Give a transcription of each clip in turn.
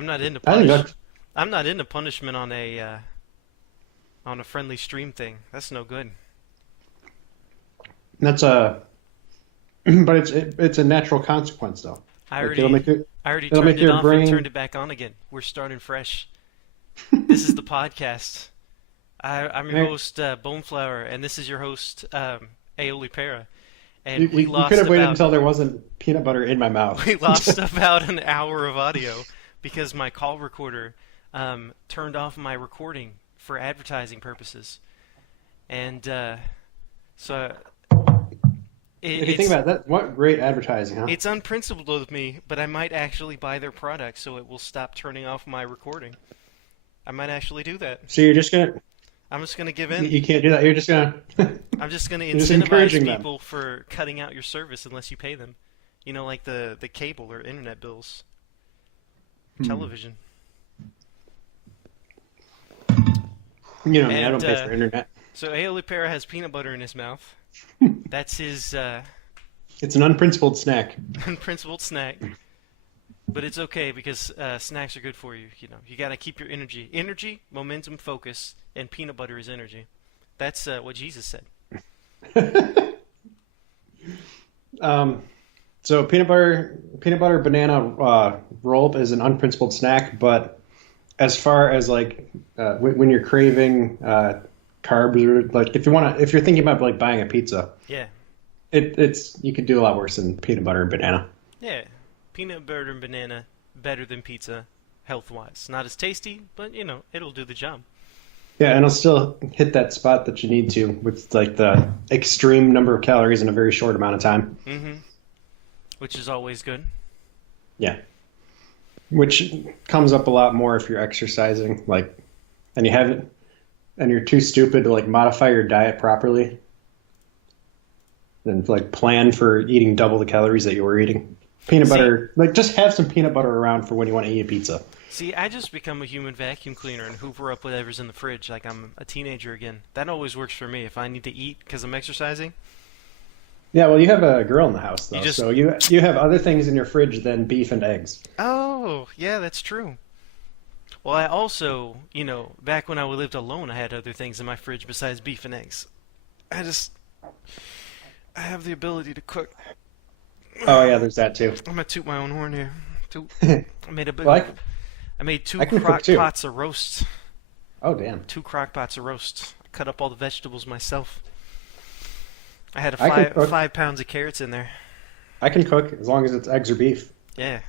I'm not into I think punish. that I'm not into punishment on a friendly stream thing. That's no good. that's a, but it's a natural consequence though. I Like already I already it'll turned make it your off and turned brain. it back on again. We're starting fresh. This is the podcast. I'm your Right, host, Boneflower, and this is your host, AEOLI HERE. you, And we you you could lost have waited about until there wasn't peanut butter in my mouth. we lost about an hour of audio because my call recorder turned off my recording for advertising purposes. And so If you think it's about it, that, what great advertising, huh? it's unprincipled of me, but I might actually buy their product so it will stop turning off my recording. I might actually do that. So you're just gonna, I'm just gonna give you in. you can't do that. You're just gonna, I'm just gonna you're just incentivize encouraging them. people for cutting out your service unless you pay them. You know, like the cable or internet bills, Hmm. television. You know me, I And don't pay for internet. so Aeoli Para has peanut butter in his mouth. That's his It's an unprincipled snack. unprincipled snack. But it's okay because snacks are good for you. You know, you gotta keep your energy, momentum, focus, and peanut butter is energy. That's what Jesus said. Um, so peanut butter banana roll is an unprincipled snack, but as far as like when you're craving carbs or like if you're thinking about like buying a pizza, Yeah, it's you could do a lot worse than peanut butter and banana. yeah. Peanut butter and banana better than pizza, health-wise. Not as tasty, but you know it'll do the job. Yeah, and it'll still hit that spot that you need to with like the extreme number of calories in a very short amount of time. Mm-hmm. Which is always good. Yeah, which comes up a lot more if you're exercising, like, and you haven't, and you're too stupid to like modify your diet properly, and like plan for eating double the calories that you were eating. Peanut See, butter, like just have some peanut butter around for when you want to eat a pizza. see, I just become a human vacuum cleaner and hoover up whatever's in the fridge like I'm a teenager again. That always works for me if I need to eat because I'm exercising. Yeah, well, you have a girl in the house You though, just so you have other things in your fridge than beef and eggs. Oh, yeah, that's true. Well, I also, you know, back when I lived alone, I had other things in my fridge besides beef and eggs. I just, I have the ability to cook. Oh yeah, there's that too. I'm gonna toot my own horn here. Toot. I made a big, Well, I made two I can cook crock too. pots of roast. Oh damn, Two crock pots of roast. I cut up all the vegetables myself. I had a I can five cook. 5 pounds of carrots in there. I can cook as long as it's eggs or beef. Yeah.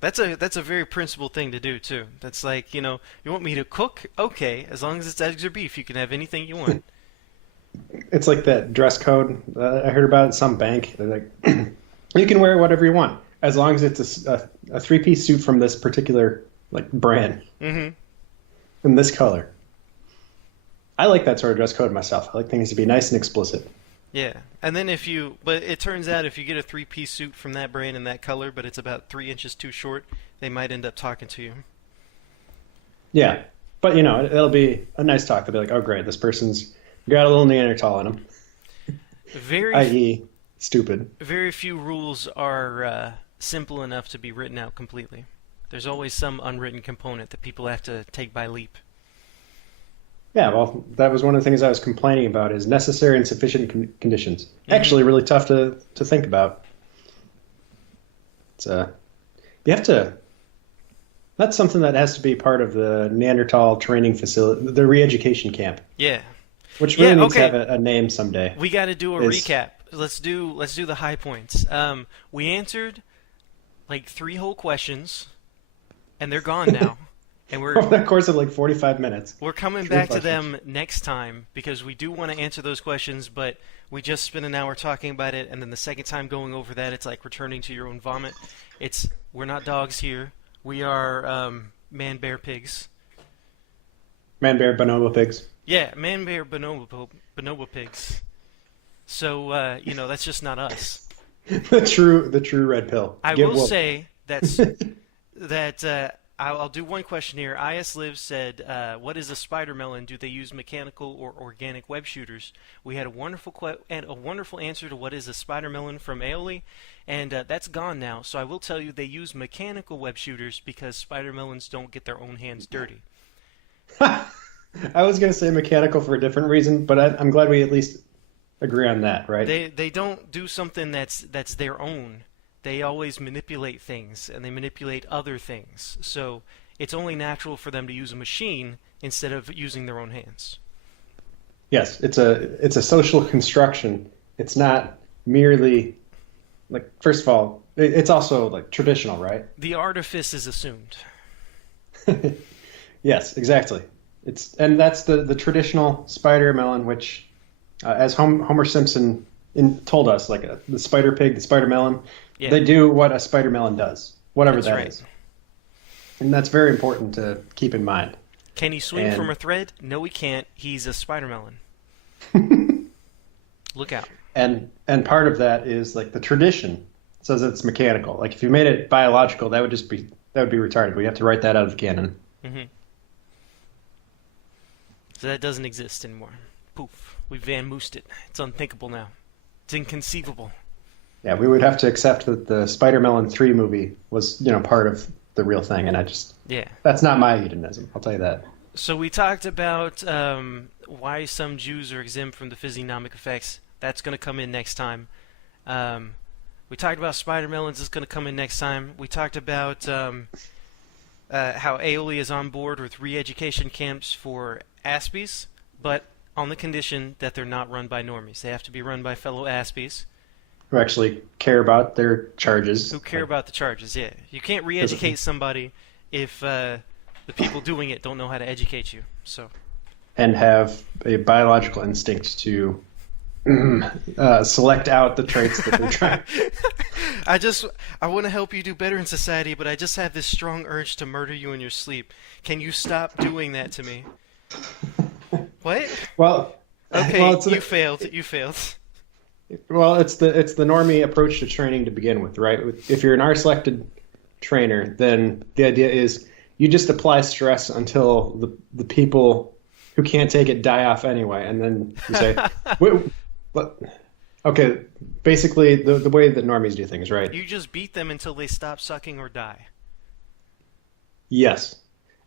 That's a very principled thing to do too. That's like, you know, you want me to cook? Okay, as long as it's eggs or beef, you can have anything you want. It's like that dress code I heard about at some bank. They're like, you can wear whatever you want as long as it's a three-piece suit from this particular like brand Mm-hmm. in this color. I like that sort of dress code myself. I like things to be nice and explicit. Yeah. And then but it turns out if you get a three-piece suit from that brand in that color, but it's about 3 inches too short, they might end up talking to you. Yeah, but you know it'll be a nice talk. They'll be like, oh great, this person's got a little Neanderthal in him, Very, i.e., stupid. very few rules are simple enough to be written out completely. There's always some unwritten component that people have to take by leap. Yeah, well, that was one of the things I was complaining about is necessary and sufficient conditions. Mm-hmm. Actually, really tough to think about. It's you have to. That's something that has to be part of the Neanderthal training facility, the re-education camp, Yeah. which Yeah, really needs to okay. have a name someday. We got to do a Is recap. Let's do the high points. We answered like 3 whole questions, and they're gone now. And over the course of like 45 minutes. we're coming Three back to questions. them next time because we do want to answer those questions, but we just spent an hour talking about it, and then the second time going over that, it's like returning to your own vomit. We're not dogs here. We are man, bear, pigs. Man, bear, bonobo pigs. Yeah, man, bear, bonobo pigs. So you know that's just not us. The true red pill. I Get will woke. say that I'll do one question here. IS Live said, "What is a spider melon? Do they use mechanical or organic web shooters?" We had a wonderful answer to what is a spider melon from AEOLI, and that's gone now. So I will tell you, they use mechanical web shooters because spider melons don't get their own hands dirty. I was going to say mechanical for a different reason, but I'm glad we at least agree on that, right? They don't do something that's their own. They always manipulate things, and they manipulate other things. So it's only natural for them to use a machine instead of using their own hands. Yes, it's a social construction. It's not merely like, first of all, it's also like traditional, right? The artifice is assumed. Yes, exactly. And that's the traditional spider melon, which, as Homer Simpson told us, like the spider pig, the spider melon, Yeah. they do what a spider melon does, whatever That's that right. is. And that's very important to keep in mind. Can he swing And- from a thread? No, he can't. He's a spider melon. Look out. And part of that is like the tradition says it's mechanical. Like if you made it biological, that would be retarded. We have to write that out of the canon. Hmm. So that doesn't exist anymore. Poof. We Van Moosed it. It's unthinkable now. It's inconceivable. Yeah, we would have to accept that the Spider-Melon 3 movie was, part of the real thing, and Yeah. that's not my hedonism, I'll tell you that. So we talked about why some Jews are exempt from the physiognomic effects. That's going to come in next time. We talked about spider melons. It's going to come in next time. We talked about how AEOLI is on board with re-education camps for Aspies, but on the condition that they're not run by normies. They have to be run by fellow Aspies Who actually care about their charges. who care about the charges. Yeah, you can't re-educate somebody if the people doing it don't know how to educate you. So. And have a biological instinct to select out the traits that they're trying. I want to help you do better in society, but I just have this strong urge to murder you in your sleep. Can you stop doing that to me? What? Well, Okay, well, you failed. You failed. Well, it's the normie approach to training to begin with, right? If you're an R-selected trainer, then the idea is you just apply stress until the people who can't take it die off anyway, and then you say, okay, basically the way that normies do things, right? You just beat them until they stop sucking or die. Yes.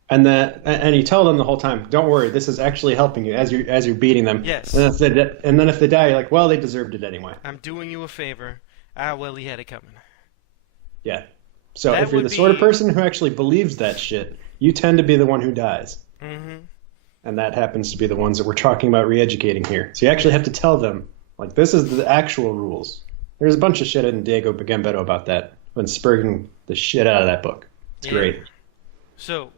And you tell them the whole time, don't worry, this is actually helping you as you're beating them. Yes. And then if they die, you're like, well, they deserved it anyway. I'm doing you a favor. Ah, well, he had it coming. Yeah. So That if you're would the sort of be- person who actually believes that shit, you tend to be the one who dies. Mm-hmm. And that happens to be the ones that we're talking about re-educating here. So you actually have to tell them, like, this is the actual rules. There's a bunch of shit in Diego Gambetto about that, when spurring the shit out of that book. It's Yeah. great. So,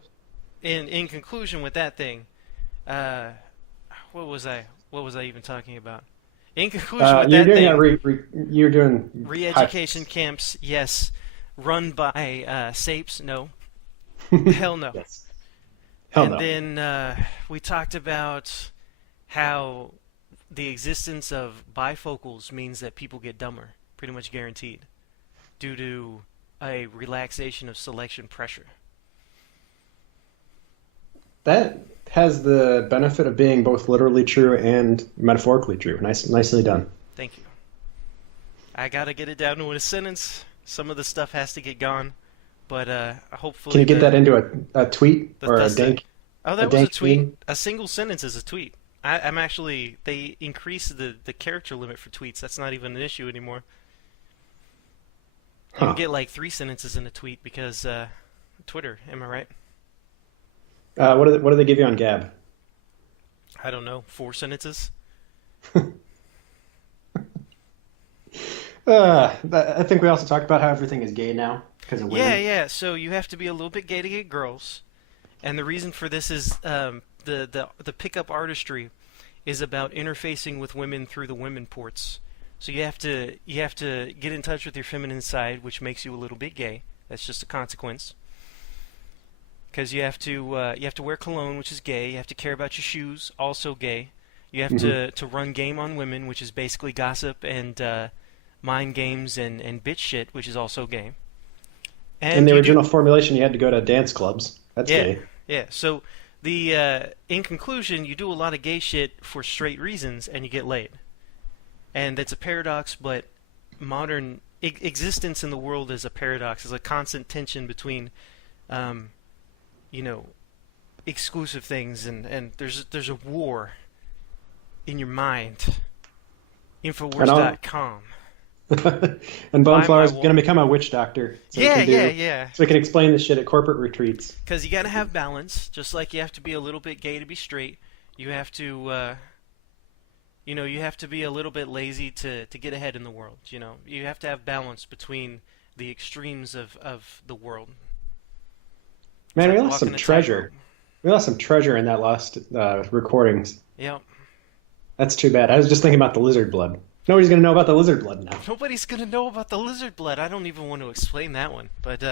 in conclusion with that thing, what was I even talking about? In conclusion with You're that doing thing, you're doing re-education camps, yes. Run by sapes, no. Hell no. Yes. Hell And no. then we talked about how the existence of bifocals means that people get dumber, pretty much guaranteed, due to a relaxation of selection pressure. That has the benefit of being both literally true and metaphorically true. Nicely done. Thank you. I gotta get it down to a sentence. Some of the stuff has to get gone, but hopefully. Can you get that into a tweet or a that's the- dank? Oh, that a was a dank tweet. meme? A single sentence is a tweet. I'm actually. They increased the character limit for tweets. That's not even an issue anymore. You Huh. can get like 3 sentences in a tweet because Twitter. Am I right? What do they give you on Gab? I don't know. 4 sentences. I think we also talked about how everything is gay now because of women. Yeah. So you have to be a little bit gay to get girls, and the reason for this is the pickup artistry is about interfacing with women through the women ports. So you have to get in touch with your feminine side, which makes you a little bit gay. That's just a consequence. Because you have to wear cologne, which is gay. You have to care about your shoes, also gay. You have to run game on women, which is basically gossip and mind games and bitch shit, which is also gay. In And the you original do, formulation, you had to go to dance clubs. That's yeah, gay. yeah. So the in conclusion, you do a lot of gay shit for straight reasons, and you get laid. And it's a paradox, but modern existence in the world is a paradox. It's a constant tension between, um, you know, exclusive things, and there's a war in your mind. And I'll, Infowars.com. and Buy my Boneflower is going wall. to become a witch doctor, Yeah, yeah, yeah. so he can explain this shit at corporate retreats. Because you gotta have balance, just like you have to be a little bit gay to be straight. You have to, you have to be a little bit lazy to get ahead in the world. You have to have balance between the extremes of the world. It's Man, we like lost some walking a treasure. tightrope. We lost some treasure in that lost recordings. Yep. That's too bad. I was just thinking about the lizard blood. Nobody's going to know about the lizard blood now. Nobody's gonna know about the lizard blood. I don't even want to explain that one, but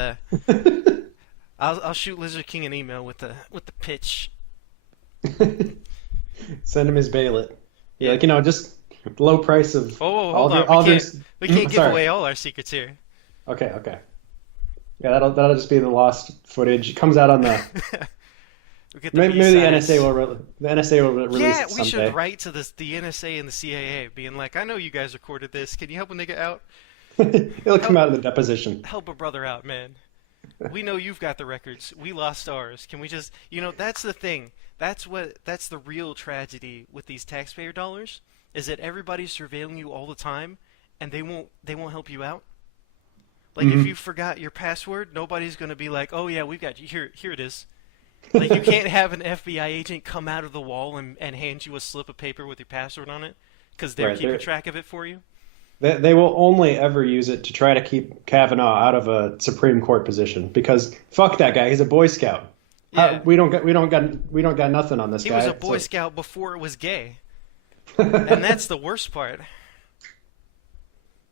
I'll shoot Lizard King an email with the pitch. Send him his bailet. Yeah, Yeah. like, just low price of Oh, all hold the, on. all We this. can't give Sorry. away all our secrets here. Okay, okay. Yeah, that'll just be the lost footage. It comes out on the We get the maybe the B-sides. NSA will release Yeah, it we should someday. write to the NSA and the CIA, being like, "I know you guys recorded this. Can you help a nigga out? It'll come Help, out in the deposition. help a brother out, man. We know you've got the records. We lost ours. Can we just, that's the thing. That's the real tragedy with these taxpayer dollars, is that everybody's surveilling you all the time, and they won't help you out. Like if you forgot your password, nobody's gonna be like, "Oh yeah, we've got you here. It is." Like you can't have an FBI agent come out of the wall and hand you a slip of paper with your password on it, because they're Right, keeping they're- track of it for you. They will only ever use it to try to keep Kavanaugh out of a Supreme Court position because fuck that guy. He's a Boy Scout. Yeah. We don't got nothing on this He guy. was a Boy Scout before it was gay, and that's the worst part.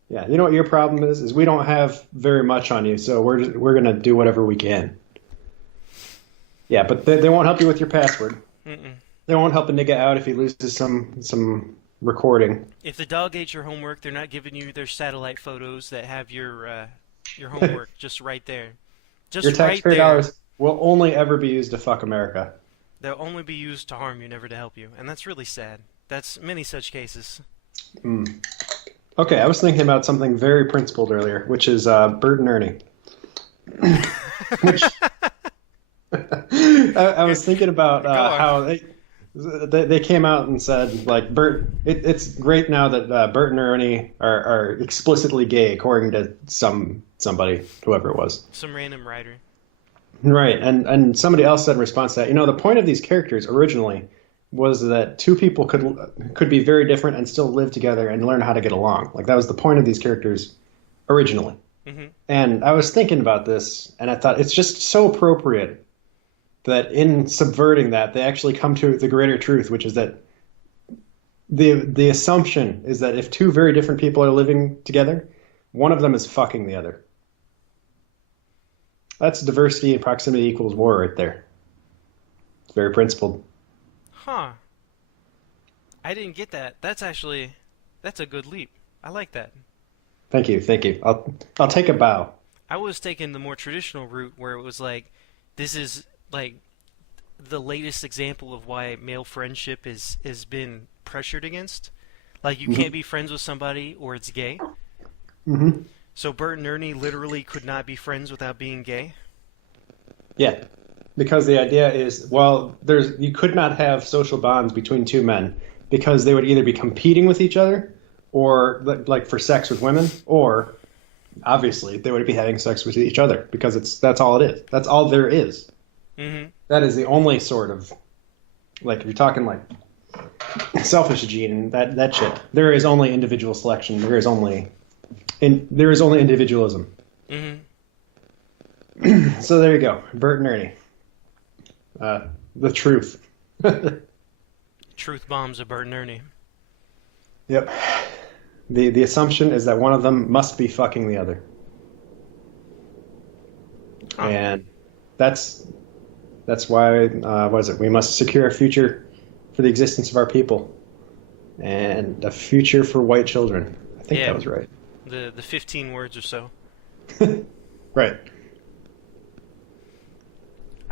Yeah, you know what your problem is? Is we don't have very much on you, so we're gonna do whatever we can. Yeah, but they won't help you with your password. Mm-mm. They won't help a nigga out if he loses some recording. If the dog ate your homework, they're not giving you their satellite photos that have your homework just right there. Just Your right taxpayer there. dollars will only ever be used to fuck America. They'll only be used to harm you, never to help you, and that's really sad. That's many such cases. Okay, I was thinking about something very principled earlier, which is Bert and Ernie. Which I was thinking about Go on. how they came out and said like Bert. It's great now that Bert and Ernie are explicitly gay, according to somebody, whoever it was. Some random writer. Right, and somebody else said in response to that, the point of these characters originally was that two people could be very different and still live together and learn how to get along. Like that was the point of these characters originally. Mm-hmm. And I was thinking about this, and I thought it's just so appropriate that in subverting that, they actually come to the greater truth, which is that the assumption is that if two very different people are living together, one of them is fucking the other. That's diversity and proximity equals war right there. It's very principled. Huh. I didn't get that. That's a good leap. I like that. Thank you, thank you. I'll take a bow. I was taking the more traditional route where it was like, this is like the latest example of why male friendship is been pressured against. Like you can't be friends with somebody or it's gay. Mm-hmm. So Bert and Ernie literally could not be friends without being gay. Yeah, because the idea is, well, you could not have social bonds between two men because they would either be competing with each other or like for sex with women, or obviously they would be having sex with each other because that's all it is. That's all there is. Mm-hmm. That is the only sort of, like if you're talking like selfish gene and that shit. There is only individual selection. There is only individualism. Mm-hmm. So there you go, Bert and Ernie. The truth. Truth bombs of Bert and Ernie. Yep. The assumption is that one of them must be fucking the other. Huh. And that's why we must secure a future for the existence of our people and a future for white children. I think Yeah. that was right. The 15 words or so. Right.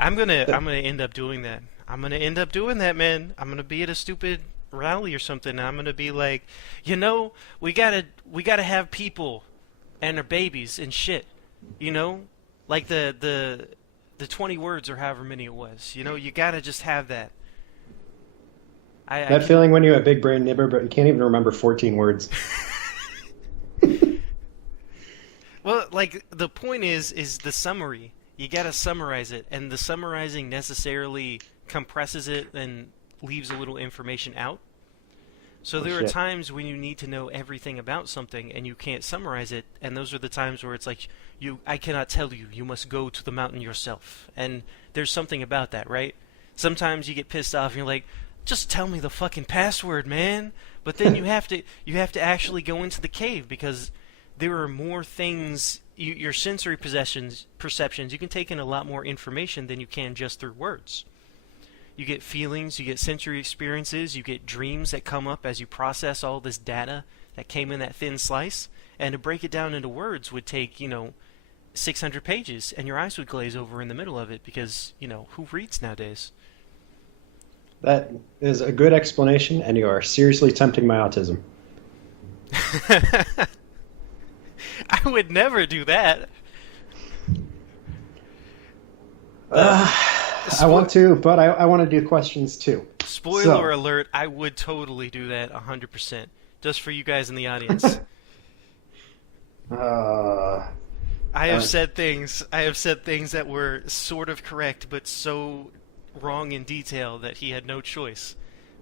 I'm gonna end up doing that. I'm gonna end up doing that, man. I'm gonna be at a stupid rally or something, and I'm gonna be like, we gotta have people and their babies and shit. You know, like the 20 words or however many it was. You gotta just have that. I That feeling when you have big brain nibber, but you can't even remember 14 words. Well, like the point is the summary. You gotta summarize it, and the summarizing necessarily compresses it and leaves a little information out. So Oh there are shit. times when you need to know everything about something and you can't summarize it, and those are the times where it's like I cannot tell you. You must go to the mountain yourself. And there's something about that, right? Sometimes you get pissed off and you're like, just tell me the fucking password, man. But then you have to actually go into the cave because there are more things. Your sensory perceptions, you can take in a lot more information than you can just through words. You get feelings, you get sensory experiences, you get dreams that come up as you process all this data that came in that thin slice. And to break it down into words would take, 600 pages, and your eyes would glaze over in the middle of it because, who reads nowadays? That is a good explanation, and you are seriously tempting my autism. I would never do that. I want to, but I want to do questions too. Spoiler alert, I would totally do that 100%. Just for you guys in the audience. I have said things that were sort of correct, but so wrong in detail that he had no choice.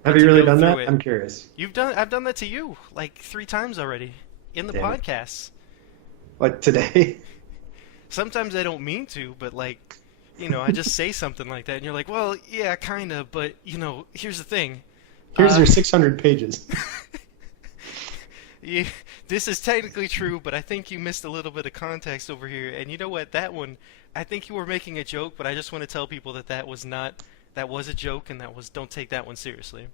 Have but you to really go done that? through it. I'm curious. I've done that to you like 3 times already in the Damn it. podcasts. Like today? Sometimes I don't mean to, but like, I just say something like that, and you're like, well, yeah, kind of, but here's the thing. Here's your 600 pages. This is technically true, but I think you missed a little bit of context over here. And you know what? That one, I think you were making a joke, but I just want to tell people that was a joke, and don't take that one seriously.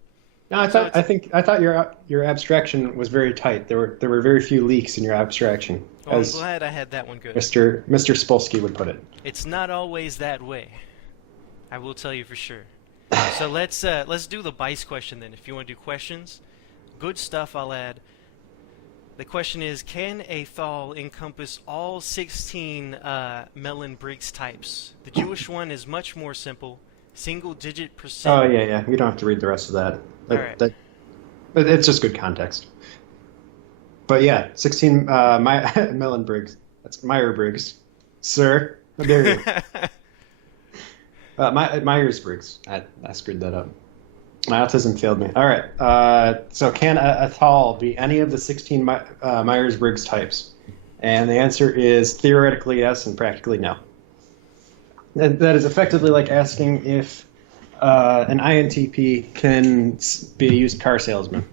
No, I thought your abstraction was very tight. There were very few leaks in your abstraction, Well, I'm as glad I had that one good. Mr. Spolsky would put it. It's not always that way. I will tell you for sure. So let's do the Bice question then. If you want to do questions, good stuff. I'll add. The question is, can a thal encompass all 16 Mellon-Briggs types? The Jewish one is much more simple, single-digit percent. Oh yeah. We don't have to read the rest of that. All right. But it's just good context. But yeah, 16 Mellon-Briggs. That's Meyer-Briggs, sir. How dare you? Myers-Briggs. I screwed that up. My autism failed me. All right. So can a thal be any of the 16 Myers-Briggs types? And the answer is theoretically yes and practically no. That is effectively like asking if an INTP can be a used car salesman.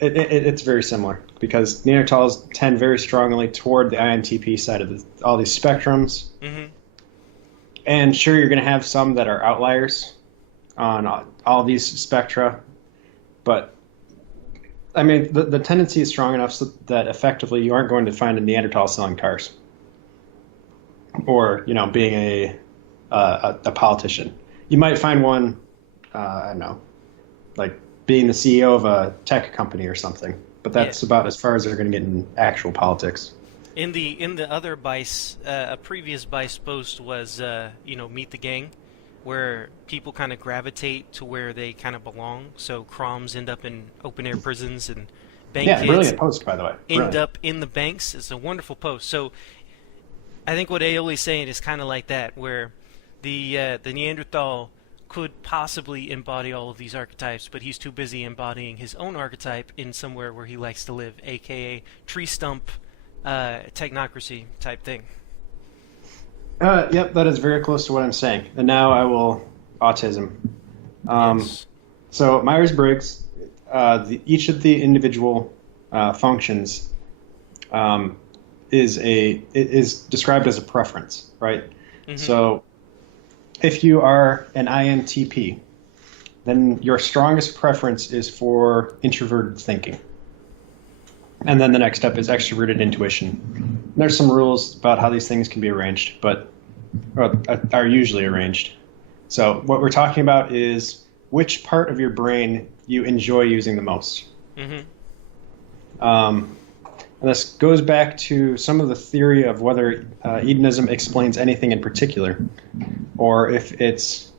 It's very similar because Neanderthals tend very strongly toward the INTP side of all these spectrums. Mm-hmm. And sure, you're going to have some that are outliers on all these spectra, but I mean the tendency is strong enough so that effectively you aren't going to find a Neanderthal selling cars, or being a politician. You might find one, I don't know, like being the CEO of a tech company or something, but that's about as far as they're going to get in actual politics. In the other Bice, a previous Bice post was meet the gang, where people kind of gravitate to where they kind of belong. So Croms end up in open-air prisons, and bank kids brilliant post, by the way. end up in the banks. It's a wonderful post. So I think what AEOLI's saying is kind of like that, where the Neanderthal could possibly embody all of these archetypes, but he's too busy embodying his own archetype in somewhere where he likes to live, aka tree stump technocracy type thing. Yep, that is very close to what I'm saying. And now I will autism. Yes. So Myers-Briggs, each of the individual functions is described as a preference, right? Mm-hmm. So if you are an INTP, then your strongest preference is for introverted thinking. And then the next step is extroverted intuition. There's some rules about how these things can be arranged, but are usually arranged. So what we're talking about is which part of your brain you enjoy using the most. And this goes back to some of the theory of whether hedonism explains anything in particular, or if it's,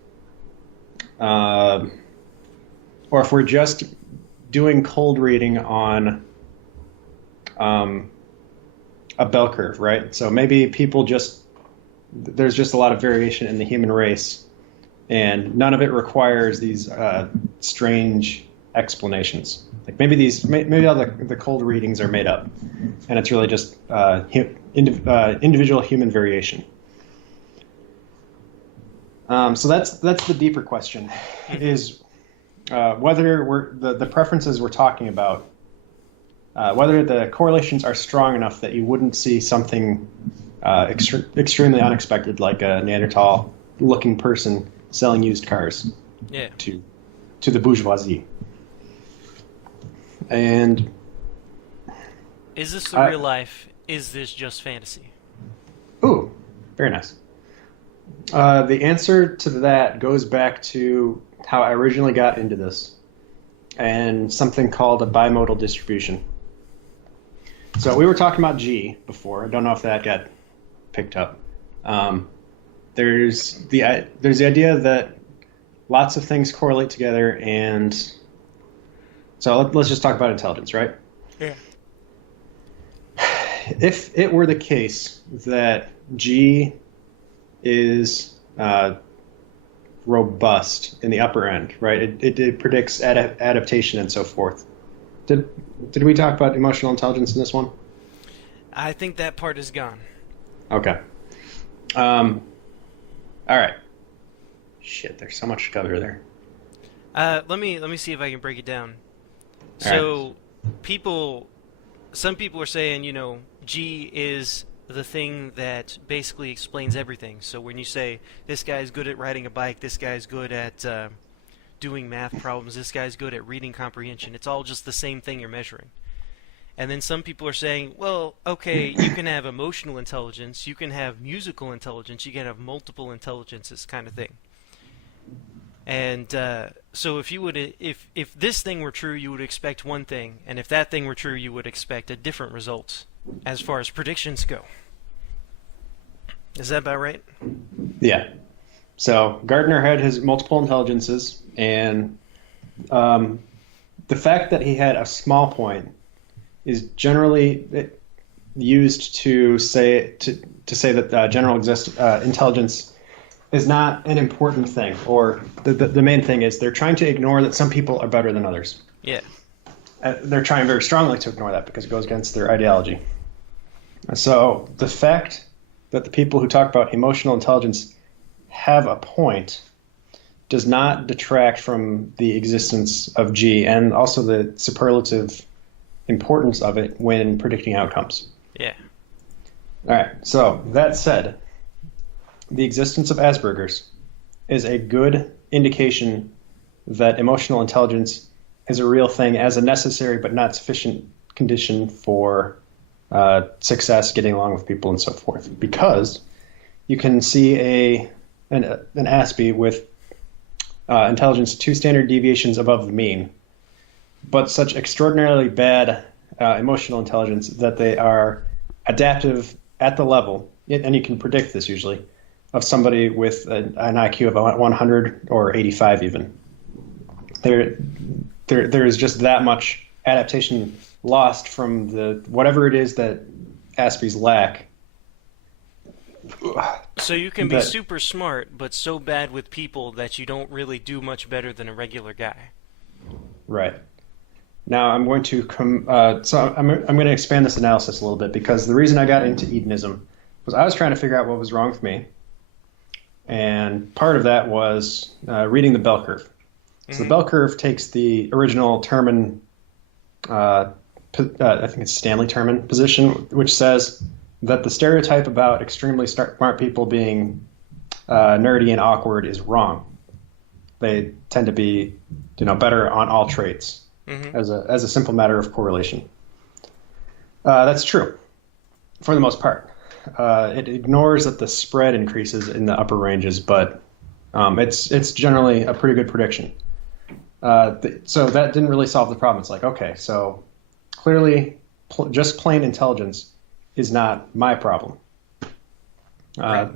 or if we're just doing cold reading on a bell curve, right? So maybe there's just a lot of variation in the human race, and none of it requires these strange explanations. Like maybe all the cold readings are made up, and it's really just individual human variation. So that's the deeper question, is whether the preferences we're talking about, whether the correlations are strong enough that you wouldn't see something extremely unexpected, like a Neanderthal-looking person selling used cars to the bourgeoisie. And is this the real life? Is this just fantasy? Ooh, very nice. The answer to that goes back to how I originally got into this, and something called a bimodal distribution. So we were talking about G before. I don't know if that got picked up. There's the idea that lots of things correlate together, and so let's just talk about intelligence, right? Yeah. If it were the case that G is robust in the upper end, right? It predicts adaptation and so forth. Did we talk about emotional intelligence in this one? I think that part is gone. Okay. All right. Shit, there's so much to cover there. Let me see if I can break it down. So, some people are saying, G is the thing that basically explains everything. So when you say this guy's good at riding a bike, this guy's good at doing math problems, this guy's good at reading comprehension, it's all just the same thing you're measuring. And then some people are saying, well, okay, you can have emotional intelligence, you can have musical intelligence, you can have multiple intelligences kind of thing. And so if this thing were true, you would expect one thing, and if that thing were true, you would expect a different result as far as predictions go. Is that about right? Yeah. So Gardner had his multiple intelligences, and the fact that he had a small point is generally used to say that general intelligence is not an important thing, or the main thing is they're trying to ignore that some people are better than others. Yeah. They're trying very strongly to ignore that because it goes against their ideology. So the fact that the people who talk about emotional intelligence have a point does not detract from the existence of G and also the superlative importance of it when predicting outcomes. Yeah. All right. So that said, the existence of Asperger's is a good indication that emotional intelligence is a real thing as a necessary but not sufficient condition for success, getting along with people, and so forth. Because you can see an Aspie with intelligence 2 standard deviations above the mean, but such extraordinarily bad emotional intelligence that they are adaptive at the level, and you can predict this usually, of somebody with an IQ of 100 or 85 even. There is just that much adaptation lost from whatever it is that Aspies lack. So you can be super smart, but so bad with people that you don't really do much better than a regular guy. Right. Now I'm going to I'm going to expand this analysis a little bit, because the reason I got into hedonism was I was trying to figure out what was wrong with me, and part of that was reading the bell curve. So the bell curve takes the original Terman, I think it's Stanley Terman position, which says that the stereotype about extremely smart people being nerdy and awkward is wrong. They tend to be, better on all traits as a simple matter of correlation. That's true for the most part. it ignores that the spread increases in the upper ranges, but it's generally a pretty good prediction. So that didn't really solve the problem. It's like, okay, so clearly just plain intelligence is not my problem. Right.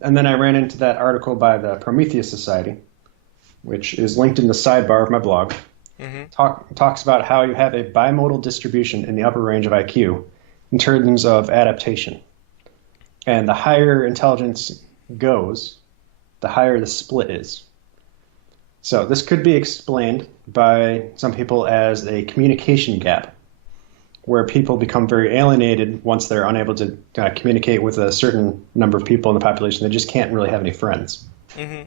And then I ran into that article by the Prometheus Society, which is linked in the sidebar of my blog. Mm-hmm. Talks about how you have a bimodal distribution in the upper range of IQ in terms of adaptation. And the higher intelligence goes, the higher the split is. So this could be explained by some people as a communication gap, where people become very alienated once they're unable to communicate with a certain number of people in the population. They just can't really have any friends. Mm-hmm.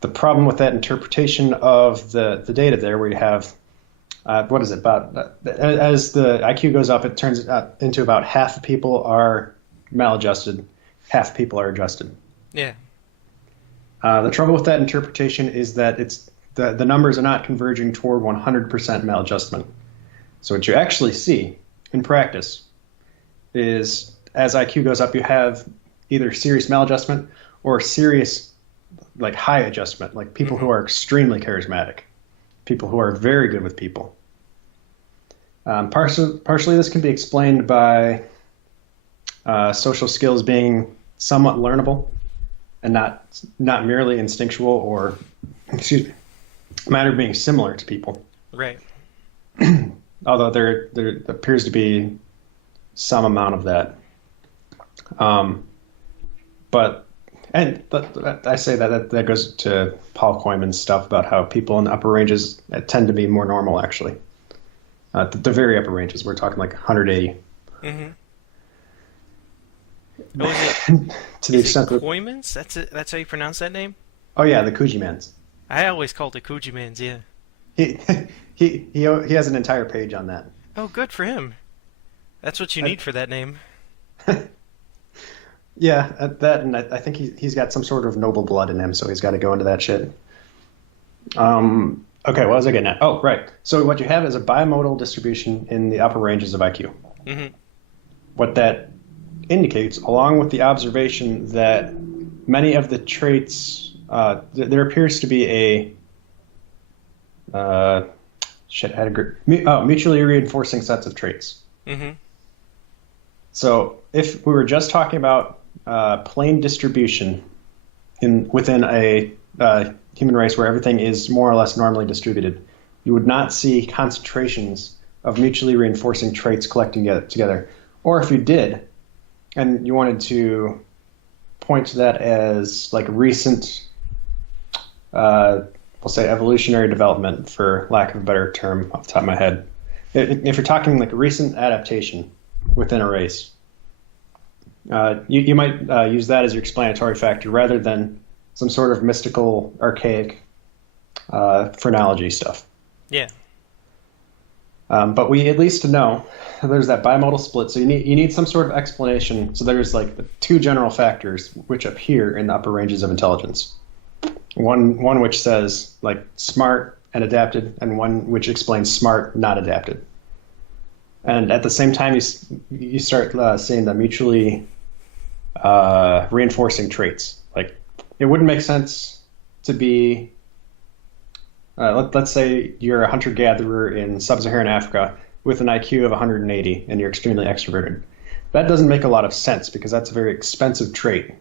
The problem with that interpretation of the data there, where you have, what is it, about, as the IQ goes up, it turns out into about half of people are maladjusted, half people are adjusted. Yeah. The trouble with that interpretation is that the numbers are not converging toward 100% maladjustment. So what you actually see in practice is as IQ goes up, you have either serious maladjustment or serious like high adjustment, like people who are extremely charismatic, people who are very good with people. Partially this can be explained by social skills being somewhat learnable and not merely instinctual or, matter being similar to people. Right. Although there appears to be some amount of that. But I say that goes to Paul Koyman's stuff about how people in the upper ranges tend to be more normal, actually. The very upper ranges, we're talking like 180. Mm-hmm. Oh, is it, to the extent that Koymans? That's how you pronounce that name? Oh yeah, the Kujimans. I always called it Kujimans, yeah. He has an entire page on that. Oh, good for him. That's what you need for that name. Yeah, that, and I think he's got some sort of noble blood in him, so he's got to go into that shit. Okay, what was I getting at? Oh, right. So what you have is a bimodal distribution in the upper ranges of IQ. Mm-hmm. What that indicates, along with the observation that many of the traits, there appears to be a mutually reinforcing sets of traits. Mm-hmm. So if we were just talking about plain distribution within a human race where everything is more or less normally distributed, you would not see concentrations of mutually reinforcing traits collecting together. Or if you did, and you wanted to point to that as like recent, we'll say evolutionary development, for lack of a better term off the top of my head. If you're talking like recent adaptation within a race, you might use that as your explanatory factor rather than some sort of mystical, archaic phrenology stuff. Yeah. But we at least know there's that bimodal split, so you need some sort of explanation. So there's like the two general factors which appear in the upper ranges of intelligence. One which says like smart and adapted, and one which explains smart, not adapted. And at the same time, you start seeing the mutually reinforcing traits. Like it wouldn't make sense to be, let's say you're a hunter-gatherer in sub-Saharan Africa with an IQ of 180 and you're extremely extroverted. That doesn't make a lot of sense because that's a very expensive trait.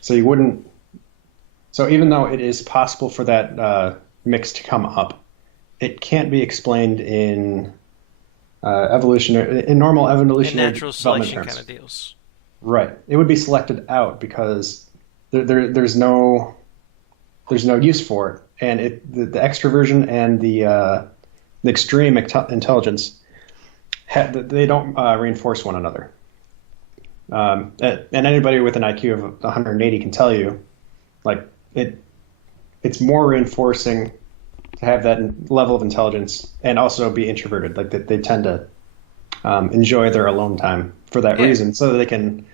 So you wouldn't. So even though it is possible for that mix to come up, it can't be explained in normal evolutionary And natural selection terms. kind of deals. Right. It would be selected out because there's no use for it, and the extroversion and the extreme intelligence they don't reinforce one another. And anybody with an IQ of 180 can tell you, like it's more reinforcing to have that level of intelligence and also be introverted. Like they tend to enjoy their alone time for that reason, so that they can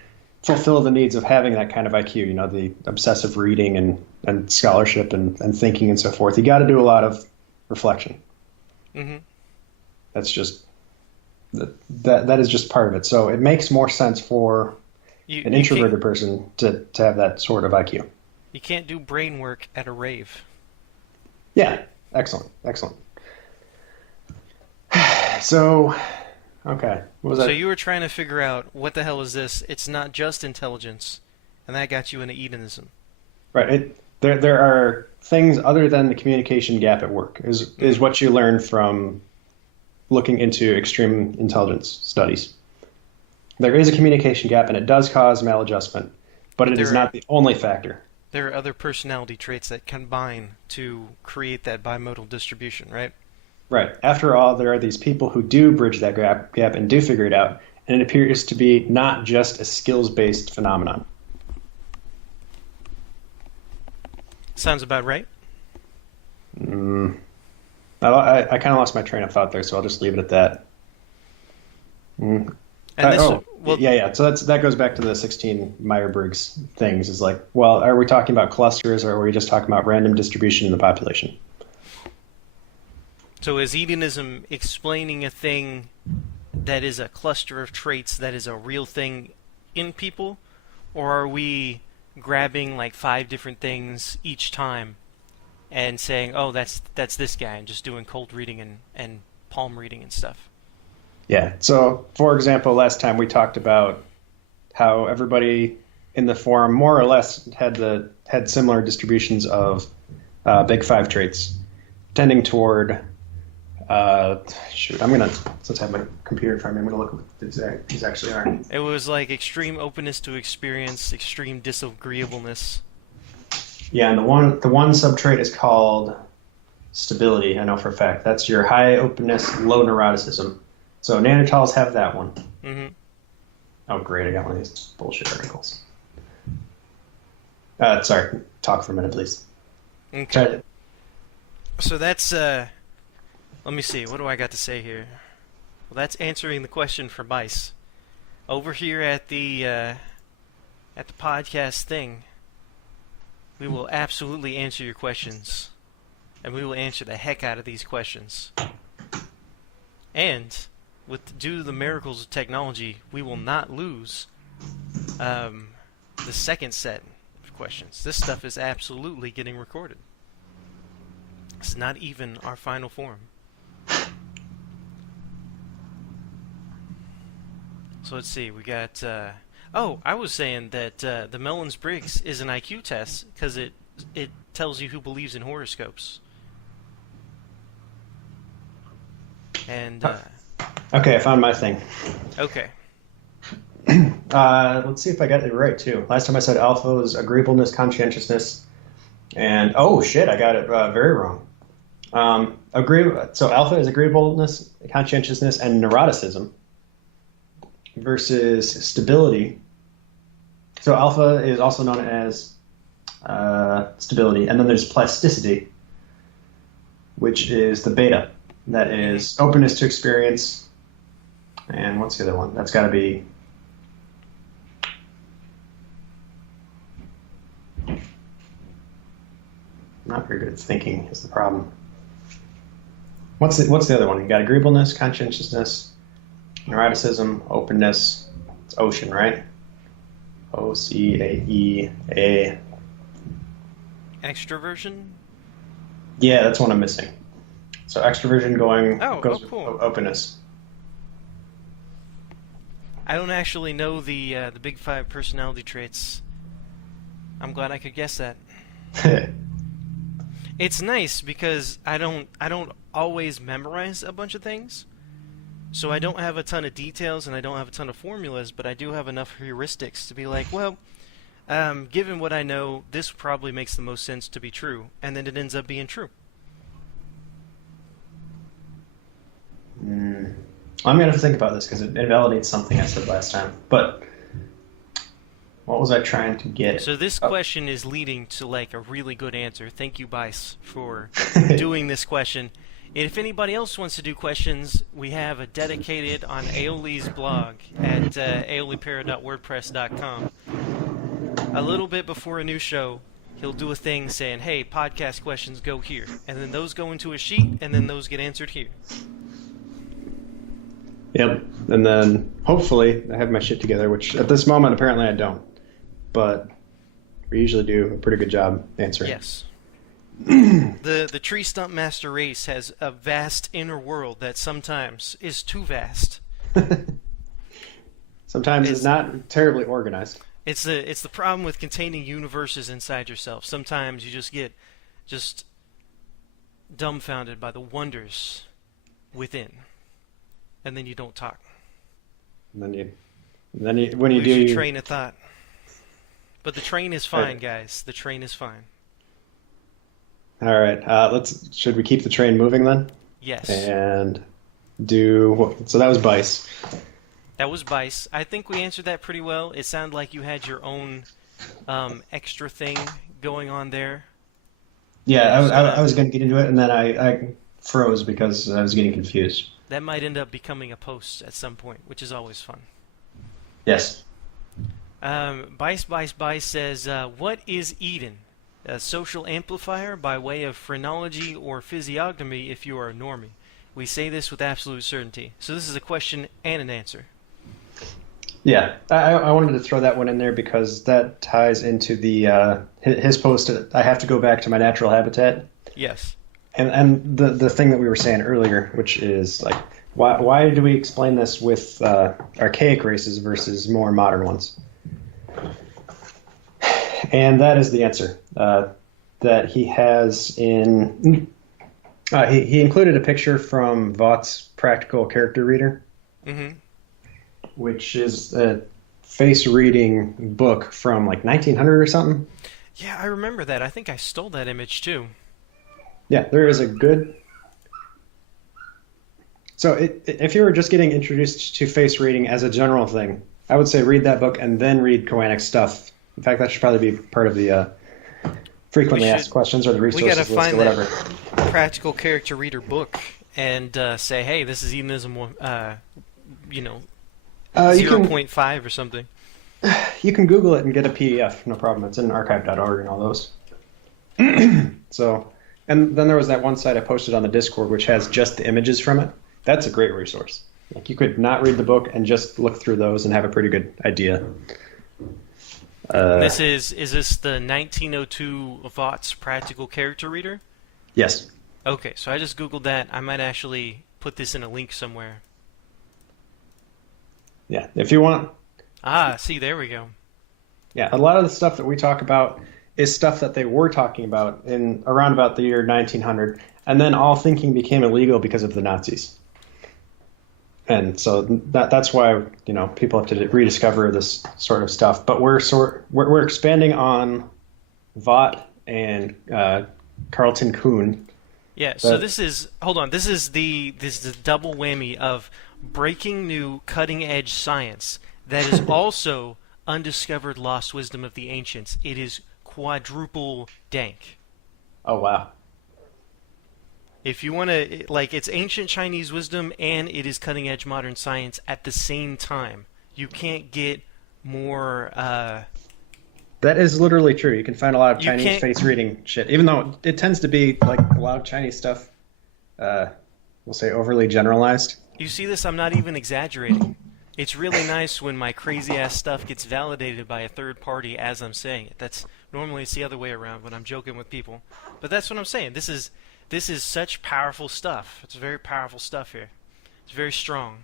fulfill the needs of having that kind of IQ. You know, the obsessive reading and scholarship and thinking and so forth. You got to do a lot of reflection. Mm-hmm. That's just That is just part of it. So it makes more sense for an introverted person to have that sort of IQ. You can't do brain work at a rave. Yeah, excellent. So, okay, what was that? So you were trying to figure out what the hell is this? It's not just intelligence, and that got you into hedonism. Right. There are things other than the communication gap at work is what you learn from looking into extreme intelligence studies. There is a communication gap, and it does cause maladjustment, but it is not the only factor. There are other personality traits that combine to create that bimodal distribution, right? Right. After all, there are these people who do bridge that gap and do figure it out, and it appears to be not just a skills-based phenomenon. Sounds about right. I kind of lost my train of thought there, so I'll just leave it at that. And yeah. So that goes back to the 16 Myers-Briggs things. Is like, well, are we talking about clusters, or are we just talking about random distribution in the population? So is hedonism explaining a thing that is a cluster of traits that is a real thing in people, or are we grabbing like 5 different things each time and saying, oh, that's this guy, and just doing cold reading and palm reading and stuff? Yeah. So, for example, last time we talked about how everybody in the forum more or less had similar distributions of big 5 traits, tending toward. Since I have my computer in front of me, I'm gonna look at what these actually are. It was like extreme openness to experience, extreme disagreeableness. Yeah, and the one subtrait is called stability. I know for a fact that's your high openness, low neuroticism. So Neanderthals have that one. Mm-hmm. Oh, great! I got one of these bullshit articles. Sorry, talk for a minute, please. Okay. So that's let me see. What do I got to say here? Well, that's answering the question for Bice. Over here at the podcast thing, we will absolutely answer your questions, and we will answer the heck out of these questions. And due to the miracles of technology, we will not lose the second set of questions. This stuff is absolutely getting recorded. It's not even our final form. So let's see, we got, I was saying that the Mellons-Briggs is an IQ test because it tells you who believes in horoscopes. And, okay, I found my thing. Okay. Let's see if I got it right, too. Last time I said alpha was agreeableness, conscientiousness, and, oh, shit, I got it very wrong. So alpha is agreeableness, conscientiousness, and neuroticism versus stability. So alpha is also known as stability, and then there's plasticity, which is the beta. That is openness to experience, and what's the other one? That's got to be not very good at thinking is the problem. What's the other one? You got agreeableness, conscientiousness, neuroticism, openness. It's ocean, right? OCAEA. Extroversion? Yeah, that's one I'm missing. So extroversion goes cool. with openness. I don't actually know the big 5 personality traits. I'm glad I could guess that. It's nice because I don't always memorize a bunch of things. So I don't have a ton of details and I don't have a ton of formulas, but I do have enough heuristics to be like, well, given what I know, this probably makes the most sense to be true, and then it ends up being true. I'm going to have to think about this because it invalidates something I said last time. But what was I trying to get? So this question is leading to like a really good answer. Thank you, Bice, for doing this question. If anybody else wants to do questions, we have a dedicated on AEOLI's blog at aeolipera.wordpress.com. A little bit before a new show, he'll do a thing saying, hey, podcast questions go here. And then those go into a sheet, and then those get answered here. Yep. And then hopefully I have my shit together, which at this moment apparently I don't. But we usually do a pretty good job answering. Yes. The tree stump master race has a vast inner world that sometimes is too vast. Sometimes it's not terribly organized. It's the problem with containing universes inside yourself. Sometimes you just get dumbfounded by the wonders within, and then you don't talk. And then you when you Lose do, your you, train of thought. But the train is fine, guys. The train is fine. all right. Should we keep the train moving then? Yes. And so that was Bice. That was Bice. I think we answered that pretty well. It sounded like you had your own extra thing going on there. Yeah, I was going to get into it, and then I froze because I was getting confused. That might end up becoming a post at some point, which is always fun. Yes. Bice says, what is Eden? A social amplifier by way of phrenology or physiognomy if you are a normie. We say this with absolute certainty. So this is a question and an answer. Yeah, I wanted to throw that one in there because that ties into his post. I have to go back to my natural habitat. Yes. And the thing that we were saying earlier, which is like, why do we explain this with archaic races versus more modern ones? And that is the answer that he has in. He included a picture from Vaught's Practical Character Reader, which is a face reading book from like 1900 or something. Yeah, I remember that. I think I stole that image too. Yeah, there is a good. So if you were just getting introduced to face reading as a general thing, I would say read that book and then read Koanic stuff. In fact, that should probably be part of the frequently asked questions or the resources list or whatever. That Practical Character Reader book and say, hey, this is Edenism, 0.5 or something. You can Google it and get a PDF, no problem. It's in archive.org and all those. So, and then there was that one site I posted on the Discord which has just the images from it. That's a great resource. Like you could not read the book and just look through those and have a pretty good idea. Is this the 1902 Vaught's Practical Character Reader? Yes. Okay, so I just Googled that. I might actually put this in a link somewhere. Yeah, if you want. See, there we go. Yeah, a lot of the stuff that we talk about is stuff that they were talking about in around about the year 1900, and then all thinking became illegal because of the Nazis. And so that's why people have to rediscover this sort of stuff. But we're expanding on Vaught and Carlton Kuhn. Yeah. So this is the double whammy of breaking new cutting edge science that is also undiscovered lost wisdom of the ancients. It is quadruple dank. Oh wow. If you want to, it's ancient Chinese wisdom and it is cutting-edge modern science at the same time. You can't get more... That is literally true. You can find a lot of Chinese face reading shit, even though it tends to be like a lot of Chinese stuff, we'll say overly generalized. You see this? I'm not even exaggerating. It's really nice when my crazy-ass stuff gets validated by a third party as I'm saying it. Normally it's the other way around when I'm joking with people. But that's what I'm saying. This is such powerful stuff. It's very powerful stuff here. It's very strong.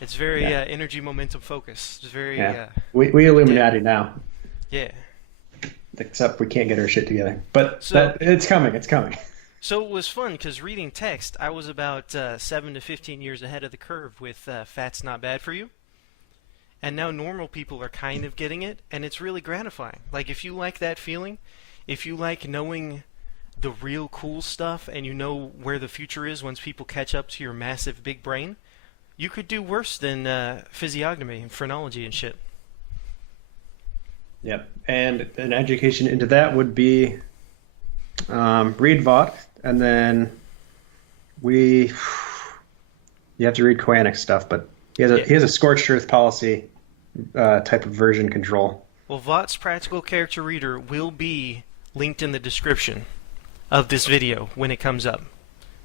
It's very energy momentum focused. It's very we Illuminati now. Yeah. Except we can't get our shit together. But it's coming. It's coming. So it was fun because reading text, I was about 7 to 15 years ahead of the curve with Fat's Not Bad For You. And now normal people are kind of getting it, and it's really gratifying. Like if you like that feeling, if you like knowing the real cool stuff and you know where the future is once people catch up to your massive big brain, you could do worse than physiognomy and phrenology and shit. Yep. And an education into that would be read Vaught, and then you have to read Koanic stuff, but he has a scorched earth policy type of version control. Well, Vaught's Practical Character Reader will be linked in the description of this video when it comes up.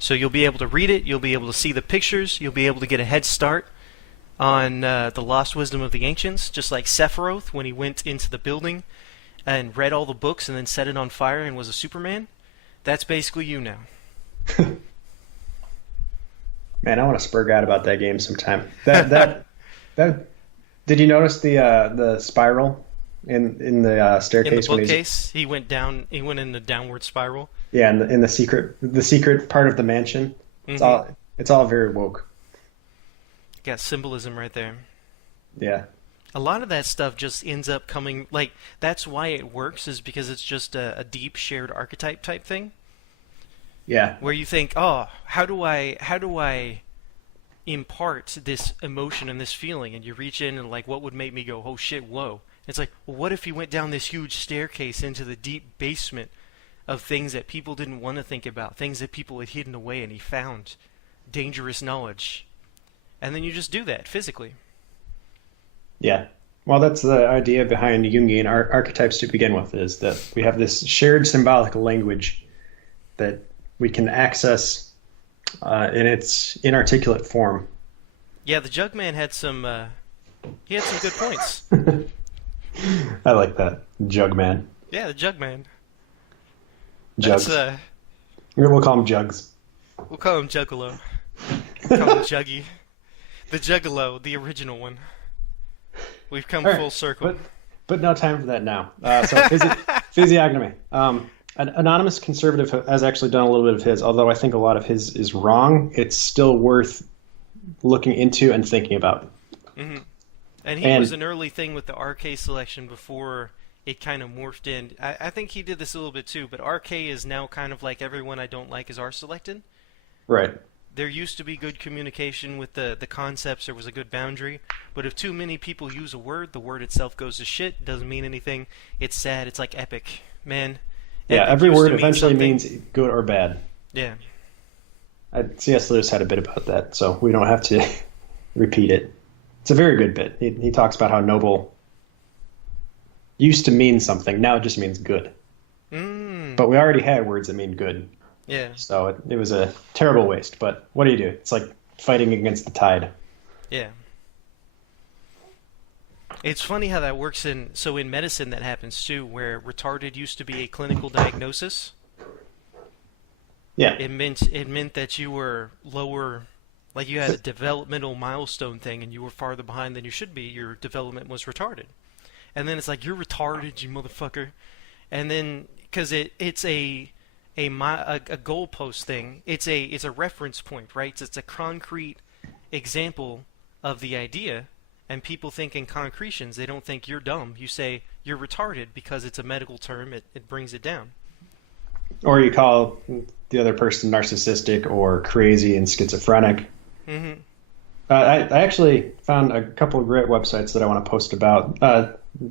So you'll be able to read it, you'll be able to see the pictures, you'll be able to get a head start on the lost wisdom of the ancients, just like Sephiroth when he went into the building and read all the books and then set it on fire and was a Superman. That's basically you now. Man, I want to spur God about that game sometime. That did you notice the spiral in the staircase? In the bookcase, he went down. He went in the downward spiral. Yeah, in the secret part of the mansion. It's all very woke. Got symbolism right there. Yeah. A lot of that stuff just ends up coming, like, that's why it works, is because it's just a deep shared archetype type thing. Yeah. Where you think, oh, how do I impart this emotion and this feeling? And you reach in and like, what would make me go, oh shit, whoa. It's like, well, what if he went down this huge staircase into the deep basement of things that people didn't want to think about, things that people had hidden away, and he found dangerous knowledge. And then you just do that physically. Yeah. Well, that's the idea behind Jungian archetypes to begin with, is that we have this shared symbolic language that we can access in its inarticulate form. Yeah, the Jugman had some good points. I like that. Jugman. Yeah, the Jugman. Jugs. That's, we'll call him Jugs. We'll call him Juggalo. We'll call him Juggy. The Juggalo, the original one. We've come full circle. But no time for that now. So physiognomy. An anonymous conservative has actually done a little bit of his, although I think a lot of his is wrong. It's still worth looking into and thinking about. Mm-hmm. And he was an early thing with the RK selection before it kind of morphed in. I think he did this a little bit too, but RK is now kind of like everyone I don't like is R-selected. Right. There used to be good communication with the concepts. There was a good boundary. But if too many people use a word, the word itself goes to shit. Doesn't mean anything. It's sad. It's like epic. Man. Yeah, every word eventually means good or bad. Yeah. C.S. Lewis had a bit about that, so we don't have to repeat it. It's a very good bit. He talks about how noble used to mean something. Now it just means good. But we already had words that mean good. Yeah. So it was a terrible waste. But what do you do? It's like fighting against the tide. Yeah. It's funny how that works in medicine that happens too, where retarded used to be a clinical diagnosis. Yeah. It meant that you were lower, like you had a developmental milestone thing and you were farther behind than you should be. Your development was retarded. And then it's like, you're retarded, you motherfucker. And then, because it's a goalpost thing, it's a reference point, right? It's a concrete example of the idea. And people think in concretions, they don't think you're dumb. You say you're retarded because it's a medical term. It brings it down. Or you call the other person narcissistic or crazy and schizophrenic. Mm-hmm. I actually found a couple of great websites that I want to post about.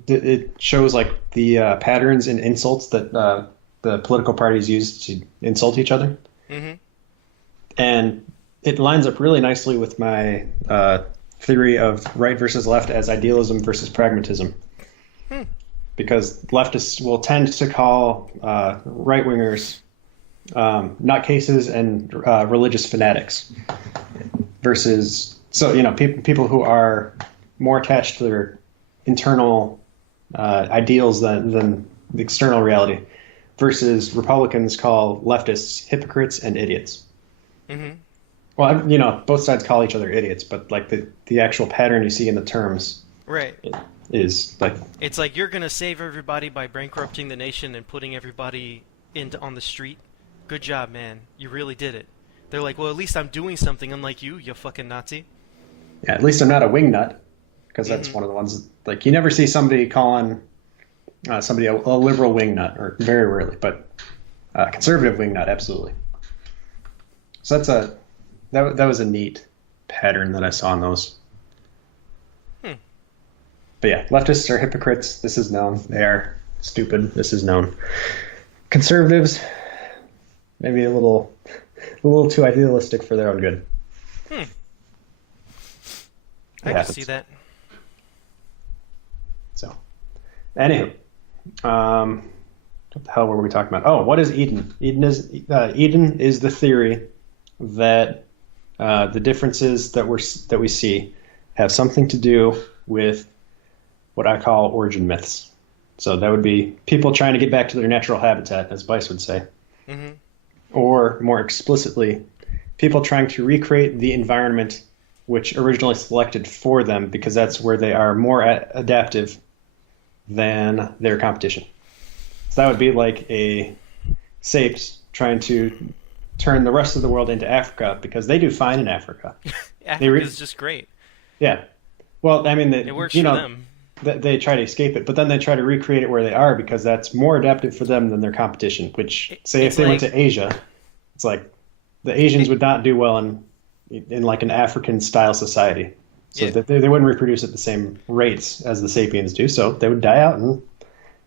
It shows like the patterns in insults that the political parties use to insult each other. Mm-hmm. And it lines up really nicely with my theory of right versus left as idealism versus pragmatism. Because leftists will tend to call right-wingers nutcases and religious fanatics versus, people who are more attached to their internal ideals than the external reality, versus Republicans call leftists hypocrites and idiots. Mm-hmm. Well, both sides call each other idiots, but like the actual pattern you see in the terms, right, is like, it's like you're gonna save everybody by bankrupting the nation and putting everybody on the street. Good job, man. You really did it. They're like, well, at least I'm doing something, unlike you fucking Nazi. Yeah, at least I'm not a wingnut, because that's one of the ones. Like, you never see somebody calling somebody a liberal wingnut, or very rarely, but conservative wingnut, absolutely. So that was a neat pattern that I saw in those. But yeah, leftists are hypocrites. This is known. They are stupid. This is known. Conservatives, maybe a little too idealistic for their own good. I can see that. So, anywho, what the hell were we talking about? Oh, what is Eden? Eden is the theory that the differences that we see have something to do with what I call origin myths. So that would be people trying to get back to their natural habitat, as Weiss would say. Mm-hmm. Or more explicitly, people trying to recreate the environment which originally selected for them because that's where they are more adaptive than their competition. So that would be like a Sapes trying to turn the rest of the world into Africa because they do fine in Africa. Africa's just great. Yeah. Well, I mean, It works for them. They try to escape it, but then they try to recreate it where they are because that's more adaptive for them than their competition. Which, say, if they went to Asia, it's like the Asians would not do well in like an African style society, so that they wouldn't reproduce at the same rates as the Sapiens do. So they would die out, and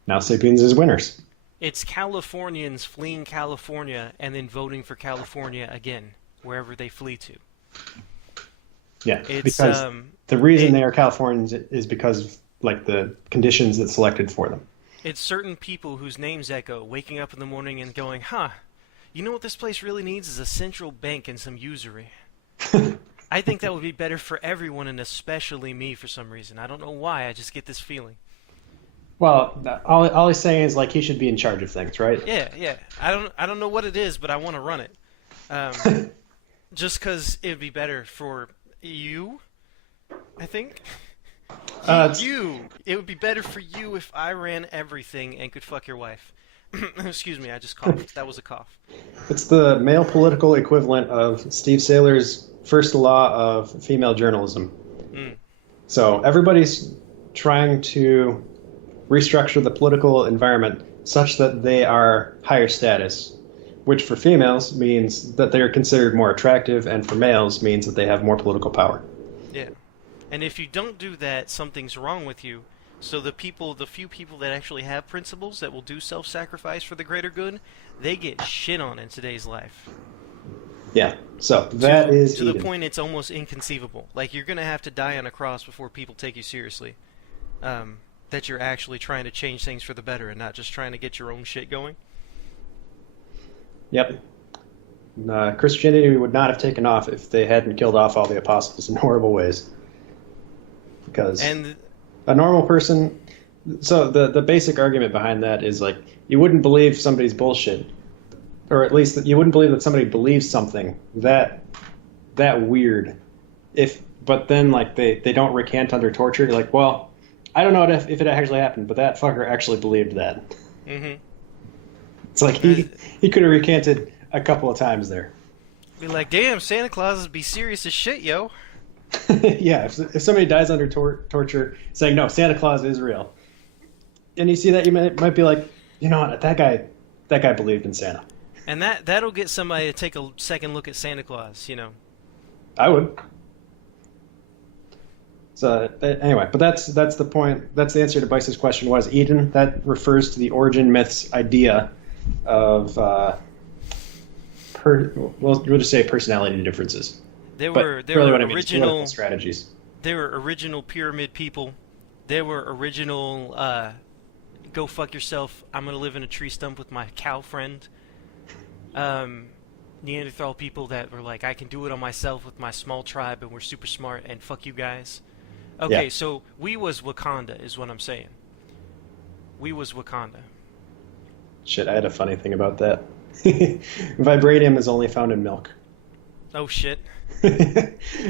now Sapiens is winners. It's Californians fleeing California and then voting for California again, wherever they flee to. Yeah, because the reason they are Californians is because of like the conditions that selected for them. It's certain people whose names echo, waking up in the morning and going, huh, you know what this place really needs is a central bank and some usury. I think that would be better for everyone and especially me for some reason. I don't know why, I just get this feeling. Well, all he's saying is like he should be in charge of things, right? Yeah. I don't know what it is, but I want to run it. Just because it would be better for you, I think. It would be better for you if I ran everything and could fuck your wife. Excuse me, I just coughed. That was a cough. It's the male political equivalent of Steve Saylor's first law of female journalism. So everybody's trying to restructure the political environment such that they are higher status, which for females means that they are considered more attractive, and for males means that they have more political power. Yeah. And if you don't do that, something's wrong with you. So the few people that actually have principles that will do self-sacrifice for the greater good, they get shit on in today's life. Yeah. So that is to the point it's almost inconceivable. Like you're gonna have to die on a cross before people take you seriously. That you're actually trying to change things for the better and not just trying to get your own shit going. Yep. Christianity would not have taken off if they hadn't killed off all the apostles in horrible ways. Because a normal person... So the basic argument behind that is like, you wouldn't believe somebody's bullshit. Or at least you wouldn't believe that somebody believes something that weird. But then like they don't recant under torture. You're like, well, I don't know if it actually happened, but that fucker actually believed that. Mm-hmm. It's like he could have recanted a couple of times there. Be like, damn, Santa Claus would be serious as shit, yo. Yeah, if somebody dies under torture, saying no, Santa Claus is real, and you see that, you might be like, you know what, that guy believed in Santa. And that'll get somebody to take a second look at Santa Claus, you know. I would. So anyway, but that's the point. That's the answer to Bice's question. Was Eden? That refers to the origin myths idea of we'll just say personality differences. They were original strategies. They were original pyramid people. They were original go fuck yourself. I'm gonna live in a tree stump with my cow friend. Neanderthal people that were like, I can do it on myself with my small tribe and we're super smart and fuck you guys. Okay, yeah. So we was Wakanda is what I'm saying. We was Wakanda. Shit, I had a funny thing about that. Vibranium is only found in milk. Oh shit.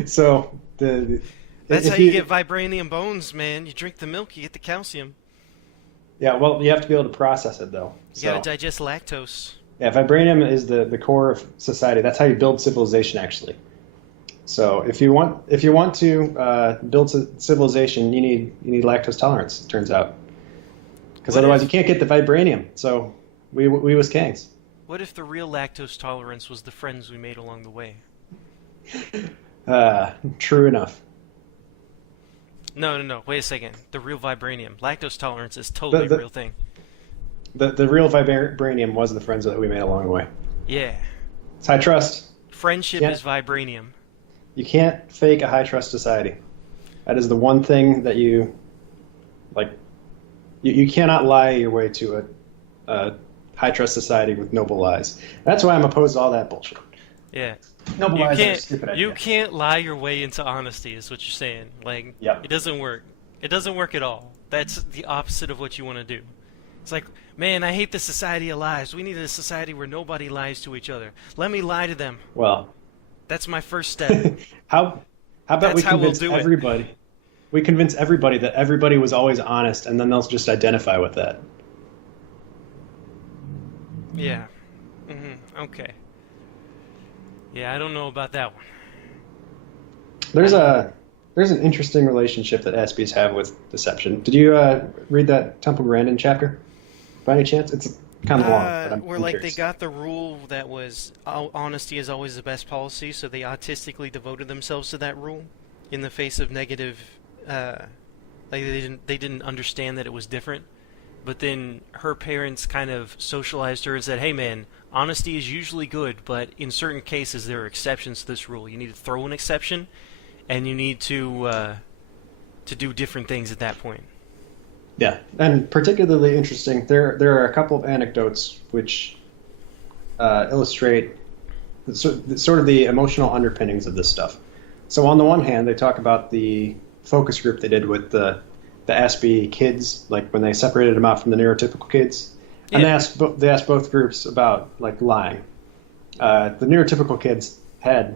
So that's how you get vibranium bones, man. You drink the milk, you get the calcium. Yeah, well, you have to be able to process it though. You gotta digest lactose. Yeah, vibranium is the core of society. That's how you build civilization, actually. So if you want to build civilization, you need lactose tolerance. It turns out, because otherwise you can't get the vibranium. So we was kangs. What if the real lactose tolerance was the friends we made along the way? True enough. No. Wait a second. The real vibranium. Lactose tolerance is totally a real thing. The real vibranium was the friends that we made along the way. Yeah. It's high trust. Friendship is vibranium. You can't fake a high trust society. That is the one thing that you cannot lie your way to a high trust society with noble lies. That's why I'm opposed to all that bullshit. Yeah. Noble You lies are a can't stupid you idea. can't lie your way into honesty is what you're saying. Like Yep. it doesn't work. It doesn't work at all. That's the opposite of what you want to do. It's like, man, I hate the society of lies. We need a society where nobody lies to each other. Let me lie to them. Well, That's my first step. how about That's we how we'll convince do it. everybody? We convince everybody that everybody was always honest, and then they'll just identify with that. Yeah. Okay. Yeah, I don't know about that one. There's an interesting relationship that Aspies have with deception. Did you read that Temple Grandin chapter by any chance? It's kind of long, but Where I'm like curious. they got the rule that was honesty is always the best policy, so they autistically devoted themselves to that rule in the face of negative. Like they didn't understand that it was different. But then her parents kind of socialized her and said, "Hey, man, honesty is usually good, but in certain cases there are exceptions to this rule. You need to throw an exception, and you need to do different things at that point." Yeah, and particularly interesting. There are a couple of anecdotes which illustrate sort of the emotional underpinnings of this stuff. So on the one hand, they talk about the focus group they did with the Aspie kids, like when they separated them out from the neurotypical kids, and Yeah. they asked both groups about like lying. The neurotypical kids had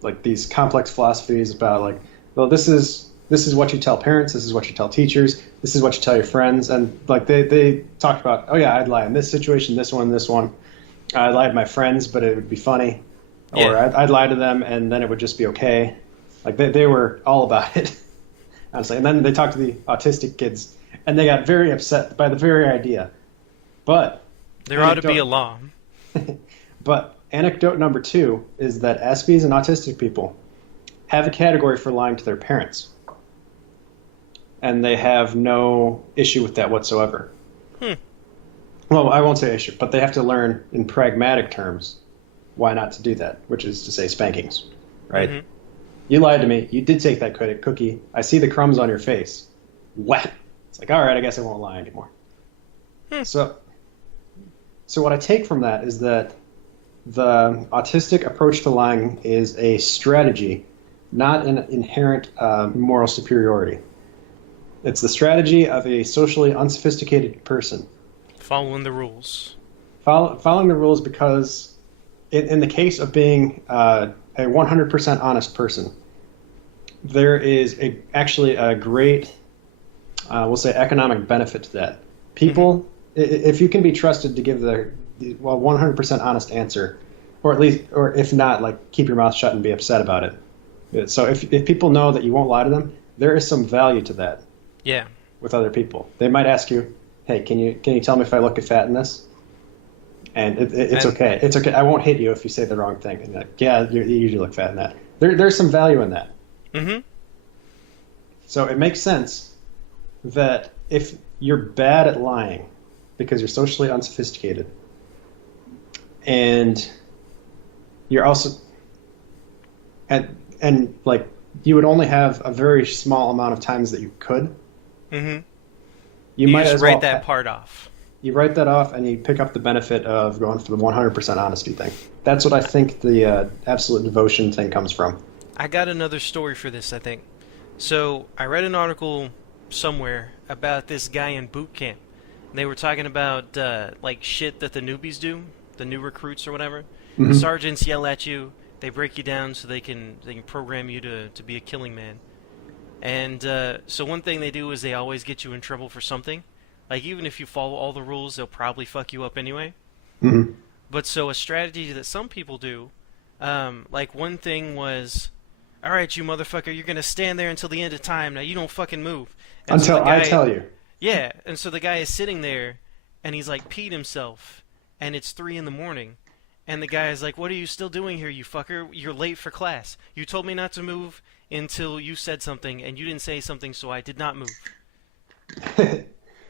like these complex philosophies about like, well, this is what you tell parents, this is what you tell teachers, this is what you tell your friends, and like they talked about, oh yeah, I'd lie in this situation, this one. I'd lie to my friends, but it would be funny, or Yeah. I'd lie to them and then it would just be okay. Like they were all about it, honestly. And then they talked to the autistic kids, and they got very upset by the very idea. But There ought to be a law. But anecdote number 2 is that Aspies and autistic people have a category for lying to their parents. And they have no issue with that whatsoever. Well, I won't say issue, but they have to learn in pragmatic terms why not to do that, which is to say spankings, right? Mhm. You lied to me. You did take that cookie. I see the crumbs on your face. Whap! It's like, all right, I guess I won't lie anymore. So what I take from that is that the autistic approach to lying is a strategy, not an inherent moral superiority. It's the strategy of a socially unsophisticated person. Following the rules. Following the rules because in the case of being a 100% honest person, there is actually a great, we'll say, economic benefit to that. People, if you can be trusted to give the 100% honest answer, or at least, or if not, like keep your mouth shut and be upset about it. So if people know that you won't lie to them, there is some value to that. Yeah. With other people, they might ask you, "Hey, can you tell me if I look fat in this?" And it's okay. It's okay. I won't hit you if you say the wrong thing. And like, yeah, you do look fat in that. There's some value in that. Mm-hmm. So it makes sense that if you're bad at lying because you're socially unsophisticated, and you're also and like you would only have a very small amount of times that you could. Mm-hmm. You might just as well write that part off. You write that off and you pick up the benefit of going for the 100% honesty thing. That's what I think the absolute devotion thing comes from. I got another story for this, I think. So, I read an article somewhere about this guy in boot camp. They were talking about, like, shit that the newbies do, the new recruits or whatever. Mm-hmm. The sergeants yell at you, they break you down so they can program you to be a killing man. And so one thing they do is they always get you in trouble for something. Like, even if you follow all the rules, they'll probably fuck you up anyway. Mm-hmm. But so a strategy that some people do, like one thing was, all right, you motherfucker, you're going to stand there until the end of time. Now you don't fucking move. And Until so the guy, I tell you. Yeah, and so the guy is sitting there, and he's like peed himself, and it's 3 a.m. And the guy is like, what are you still doing here, you fucker? You're late for class. You told me not to move until you said something, and you didn't say something, so I did not move.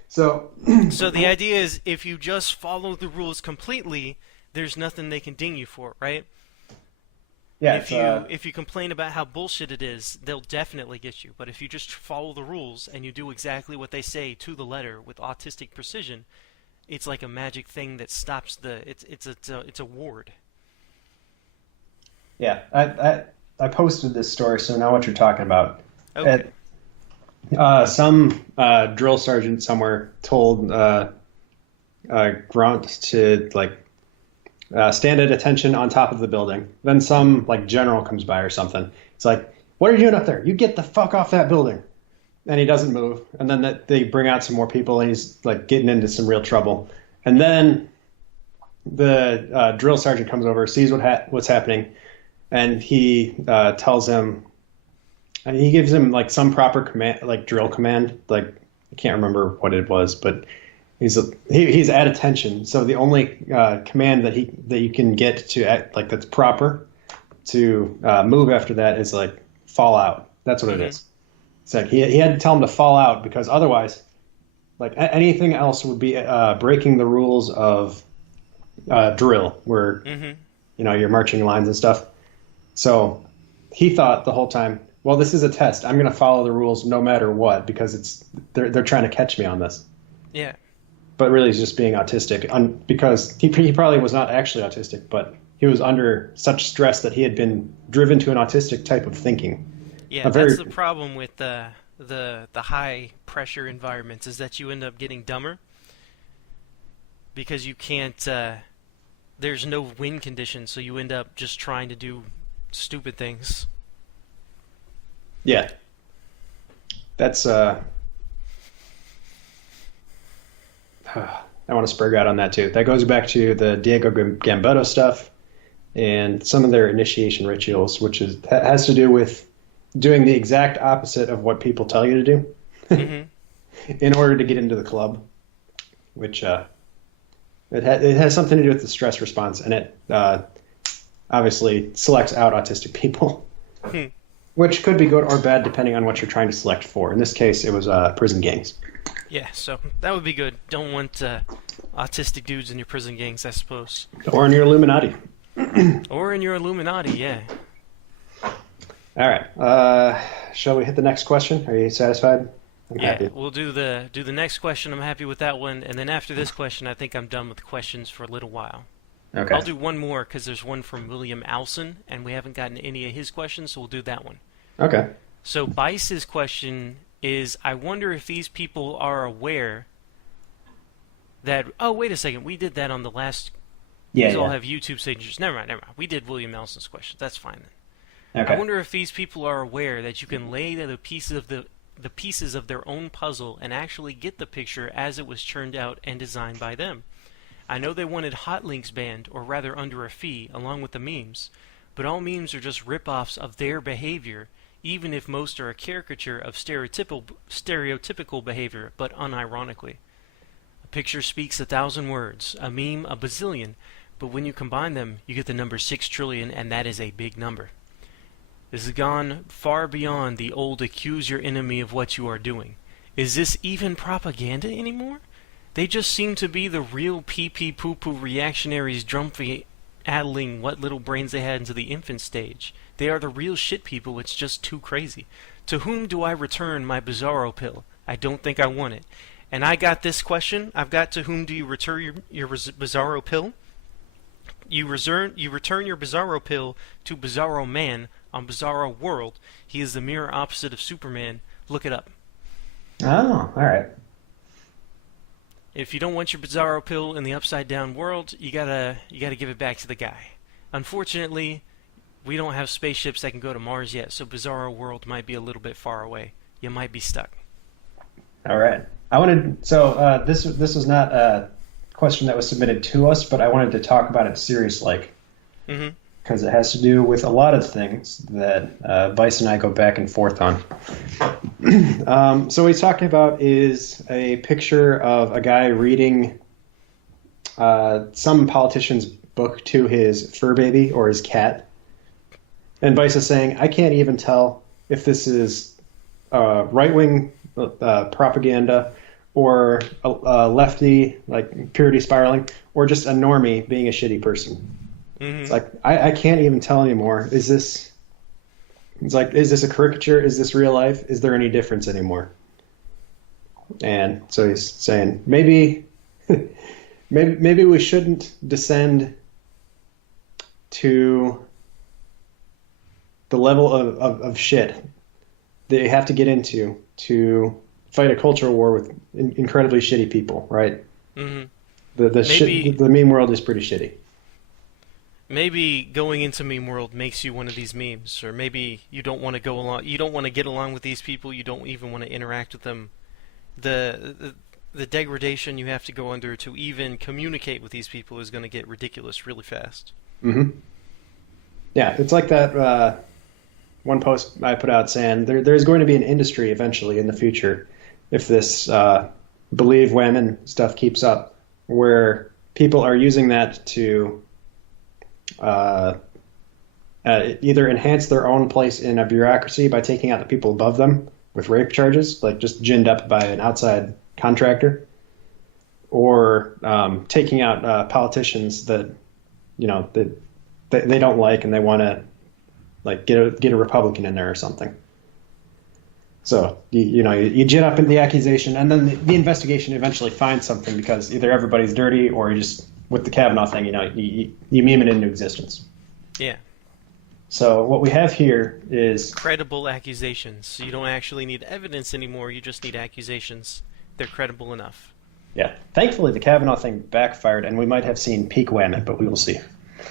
So the idea is, if you just follow the rules completely, there's nothing they can ding you for, right? yeah, If you complain about how bullshit it is, they'll definitely get you. But if you just follow the rules and you do exactly what they say to the letter with autistic precision, it's like a magic thing that stops the. It's a ward. Yeah, I posted this story, so now what you're talking about. Okay. Some drill sergeant somewhere told Grunt to like stand at attention on top of the building. Then some like general comes by or something. It's like, what are you doing up there? You get the fuck off that building. And he doesn't move. And then they bring out some more people, and he's like getting into some real trouble. And then the drill sergeant comes over, sees what's happening, and he tells him, and he gives him like some proper command, like drill command. Like I can't remember what it was, but he's at attention. So the only command that you can get to act like that's proper to move after that is like fall out. That's what it is. It's like he had to tell him to fall out, because otherwise, like anything else would be breaking the rules of drill, where you're marching lines and stuff. So he thought the whole time, well, this is a test. I'm going to follow the rules no matter what, because they're trying to catch me on this. Yeah. But really, he's just being autistic, because he probably was not actually autistic, but he was under such stress that he had been driven to an autistic type of thinking. Yeah, that's the problem with the high pressure environments, is that you end up getting dumber because you can't. There's no win conditions, so you end up just trying to do stupid things. Yeah, that's. I want to spur out on that too. That goes back to the Diego Gambetto stuff and some of their initiation rituals, which has to do with doing the exact opposite of what people tell you to do in order to get into the club, which it has something to do with the stress response, and it obviously selects out autistic people, which could be good or bad depending on what you're trying to select for. In this case, it was prison gangs. Yeah, so that would be good. Don't want autistic dudes in your prison gangs, I suppose. Or in your Illuminati. Or in your Illuminati, yeah. All right. Shall we hit the next question? Are you satisfied? I'm happy. We'll do the next question. I'm happy with that one, and then after this question, I think I'm done with questions for a little while. Okay. I'll do one more because there's one from William Alson, and we haven't gotten any of his questions, so we'll do that one. Okay. So Bice's question is, I wonder if these people are aware that... Oh, wait a second. We did that on the last... Yeah. These all have YouTube signatures. Never mind. We did William Alson's question. That's fine then. Okay. I wonder if these people are aware that you can lay the pieces of their own puzzle and actually get the picture as it was churned out and designed by them. I know they wanted hot links banned, or rather under a fee, along with the memes, but all memes are just rip-offs of their behavior, even if most are a caricature of stereotypical behavior, but unironically. A picture speaks 1,000 words, a meme a bazillion, but when you combine them, you get the number 6 trillion, and that is a big number. This has gone far beyond the old accuse your enemy of what you are doing. Is this even propaganda anymore? They just seem to be the real pee-pee-poo-poo reactionaries drum-addling what little brains they had into the infant stage. They are the real shit people. It's just too crazy. To whom do I return my Bizarro pill? I don't think I want it. And I got this question. I've got, to whom do you return your Bizarro pill? You return your Bizarro pill to Bizarro Man on Bizarro World. He is the mirror opposite of Superman. Look it up. Oh, all right. If you don't want your Bizarro pill in the upside down world, you gotta give it back to the guy. Unfortunately, we don't have spaceships that can go to Mars yet, so Bizarro World might be a little bit far away. You might be stuck. All right. This was not a question that was submitted to us, but I wanted to talk about it serious-like. Because it has to do with a lot of things that Vice and I go back and forth on. So what he's talking about is a picture of a guy reading some politician's book to his fur baby or his cat. And Vice is saying, I can't even tell if this is right-wing propaganda or a lefty, like purity spiraling, or just a normie being a shitty person. It's like, I can't even tell anymore. Is this a caricature? Is this real life? Is there any difference anymore? And so he's saying, maybe we shouldn't descend to the level of shit that you have to get into to fight a cultural war with incredibly shitty people, right? Mm-hmm. The meme world is pretty shitty. Maybe going into meme world makes you one of these memes, or maybe you don't want to go along. You don't want to get along with these people. You don't even want to interact with them. The degradation you have to go under to even communicate with these people is going to get ridiculous really fast. Mm-hmm. Yeah, it's like that one post I put out saying there's going to be an industry eventually in the future if this believe women stuff keeps up, where people are using that to either enhance their own place in a bureaucracy by taking out the people above them with rape charges, like just ginned up by an outside contractor, or taking out politicians that they don't like and they want to like get a Republican in there or something. So you gin up in the accusation, and then the investigation eventually finds something because either everybody's dirty or you just with the Kavanaugh thing, you meme it into existence. Yeah. So what we have here is credible accusations. You don't actually need evidence anymore. You just need accusations. They're credible enough. Yeah. Thankfully, the Kavanaugh thing backfired, and we might have seen peak whammy, but we will see.